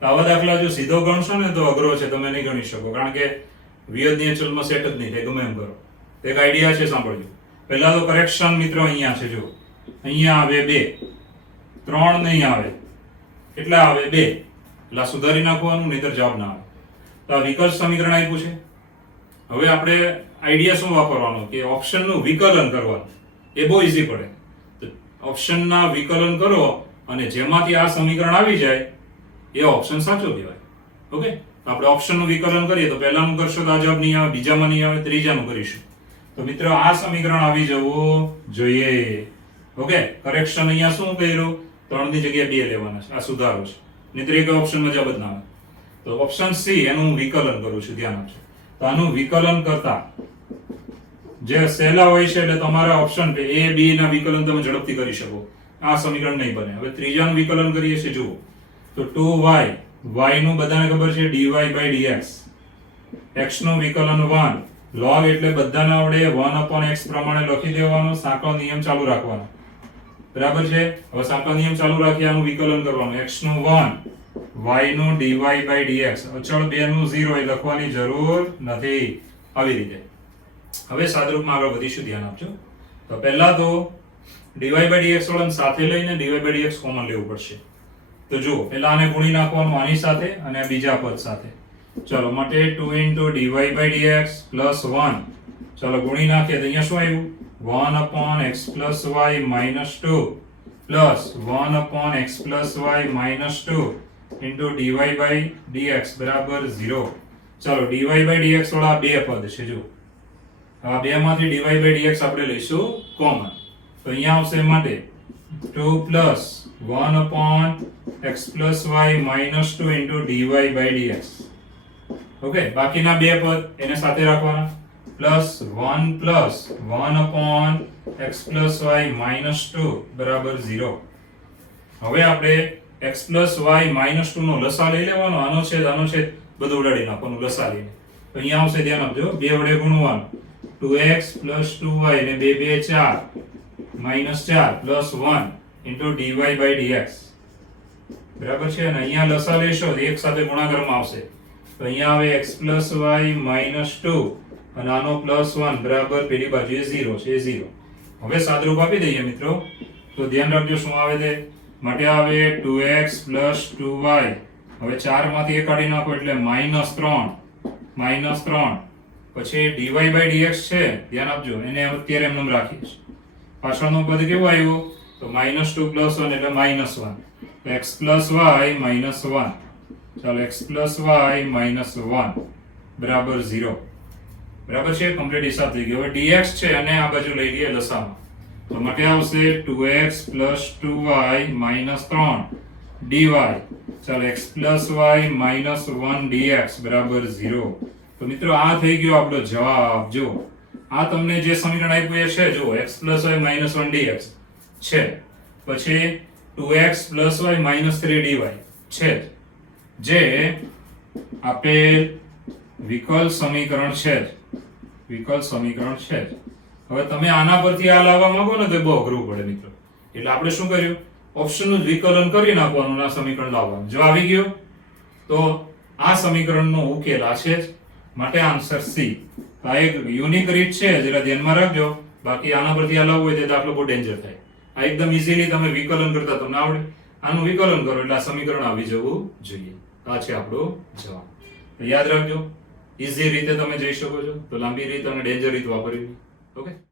તો આવા દાખલા જો સીધો ગણશો ને તો અઘરો છે, તમે નહીં ગણી શકો, કારણ કે વિયદનીય ચલમાં સેટ જ નહીં થાય ગમે એમ કરો. એક આઈડિયા છે, સાંભળજો. પહેલા તો કરેક્શન મિત્રો અહીંયા છે, જો અહીંયા આવે 2, 3 નહીં આવે, કેટલા આવે? 2. એટલે સુધારી નાખવાનું, નહીતર જવાબ ના આવે. તો આ વિકલ્પ સમીકરણ આપ્યું છે. હવે આપણે આઈડિયા શું વાપરવાનો કે ઓપ્શનનું વિકલન કરવાનું. એ બહુ ઈઝી પડે. તો ઓપ્શનના વિકલન કરો અને જેમાંથી આ સમીકરણ આવી જાય એ ઓપ્શન સાચો કહેવાય. ઓકે, આપણે ઓપ્શનનું વિકલન કરીએ તો પહેલાનું કરશો તો આ જવાબ નહીં આવે, બીજામાં નહીં આવે, ત્રીજાનું કરીશું તો મિત્રો આ સમીકરણ આવી જવું જોઈએ. ઓકે, કરેક્શન અહીંયા શું કર્યું? 3 ની જગ્યાએ 2 લેવાના છે, આ સુધારો છે, નહીતર એક ઓપ્શનમાં જવાબ જ ના આવે. તો ઓપ્શન સી એનું વિકલન કરું છું, ધ્યાન આપજો. તો આનું વિકલન કરતા જે સહેલા હોય છે એટલે તમારા ઓપ્શન કે a b ના વિકલન તમે ઝડપથી કરી શકો. આ સમીકરણ નહીં બને. હવે ત્રીજાનું વિકલન કરીએ છીએ, જુઓ તો 2y, y નું બધાને ખબર છે dy by dx, x નું વિકલન 1 log એટલે બધાને આવડે 1/x પ્રમાણે લખી દેવાનો, સાંકળો નિયમ ચાલુ રાખવાનો, બરાબર છે. હવે સાંકળો નિયમ ચાલુ રાખી આનું વિકલન કરવાનું, x નું 1 y નું dy/dx, અચળ 2 નું 0 એ લખવાની જરૂર નથી. આવી રીતે હવે સાદરૂપમાં આગળ વધીશું, ધ્યાન આપજો. તો પહેલા તો dy/dx વાળાને સાથે લઈને dy/dx કોમન લેવું પડશે. તો જુઓ, પહેલા આને ગુણી નાખવાનું આની સાથે અને આ બીજા પદ સાથે. ચલો મટે 2 dy/dx plus 1. ચલો ગુણી નાખીએ તો અહીંયા શું આવ્યું? 1/x plus y minus 2 plus 1/x plus y minus 2 into dy/dx બરાબર 0. ચલો dy/dx વાળા બે પદ છે, જો આ બે માંથી dy/dx આપણે લઈશું કોમન. તો અહીંયા આવશે માટે 2 plus 1/x plus y minus 2 into dy/dx. Okay, બાકીના બે પદ એને સાથે રાખવાના, plus 1 plus 1/x plus y minus 2 બરાબર 0. હવે આપણે x plus y minus 2 નો લસા લઈ લેવાનો, આનો છેદ બધું ઉડાડી નાખવાનું લસા લઈને. તો અહીંયા આવશે, ધ્યાન આપજો, બે વડે ગુણવાનું, 2x plus 2y ને 2 2 4 minus 4 plus 1 into dy/dx બરાબર છે. અને અહીંયા લસા લેશો તો એક સાથે ગુણાકારમાં આવશે. તો અહીંયા આવે x plus y minus 2 અને આનો plus 1 બરાબર પેલી બાજુએ 0 છે, 0. હવે સાદરૂપ આપી દઈએ મિત્રો. તો ધ્યાન રાખજો શું આવે તે માટે આવે 2x plus 2y. હવે 4 માંથી 1 કાઢી નાખો એટલે -3 પછી dy/dx છે, ધ્યાન આપજો, એને અત્યારે એમનેમ રાખીએ. પાછળનું પદ કેવું આવ્યું? તો -2 plus 1 એટલે -1. તો x plus y minus 1. ચાલો x plus y minus 1 બરાબર 0. બરાબર છે, કમ્પ્લીટ હિસાબ થઈ ગયો. હવે dx છે અને આ બાજુ લઈ લઈએ લસામાં. તો માટે આવશે 2x plus 2y minus 3 dy. ચાલો x plus y minus 1 dx બરાબર 0. તો મિત્રો આ થઈ ગયો આપણો જવાબ. જો આ તમને જે સમીકરણ આપ્યું છે, જો x plus y minus 1 dx છે, પછી 2x plus y minus 3 dy છે, જે આપેલ વિકલ સમીકરણ છે. હવે તમે આના પરથી આ લાવવા માંગો ને તો બહુ અઘરું પડે મિત્રો. એટલે આપણે શું કર્યું? ઓપ્શનનું જ વિકલન કરી નાખવાનું, આ સમીકરણ લાવવાનું. જો આવી ગયો તો આ સમીકરણનો ઉકેલ આ છે જ, માટે આન્સર સી. આ એક યુનિક રીત છે, જરા ધ્યાનમાં રાખજો. બાકી આના પરથી આ લાવવું હોય તો દાખલો બહુ ડેન્જર થાય. આ એકદમ ઇઝીલી તમે વિકલન કરતા તમને આવડે, આનું વિકલન કરો એટલે આ સમીકરણ આવી જવું જોઈએ. આ છે આપણો જવાબ. તો યાદ રાખજો, ઇઝી રીતે તમે જઈ શકો છો. તો લાંબી રીત અને ડેન્જર રીત વાપરવી. ઓકે.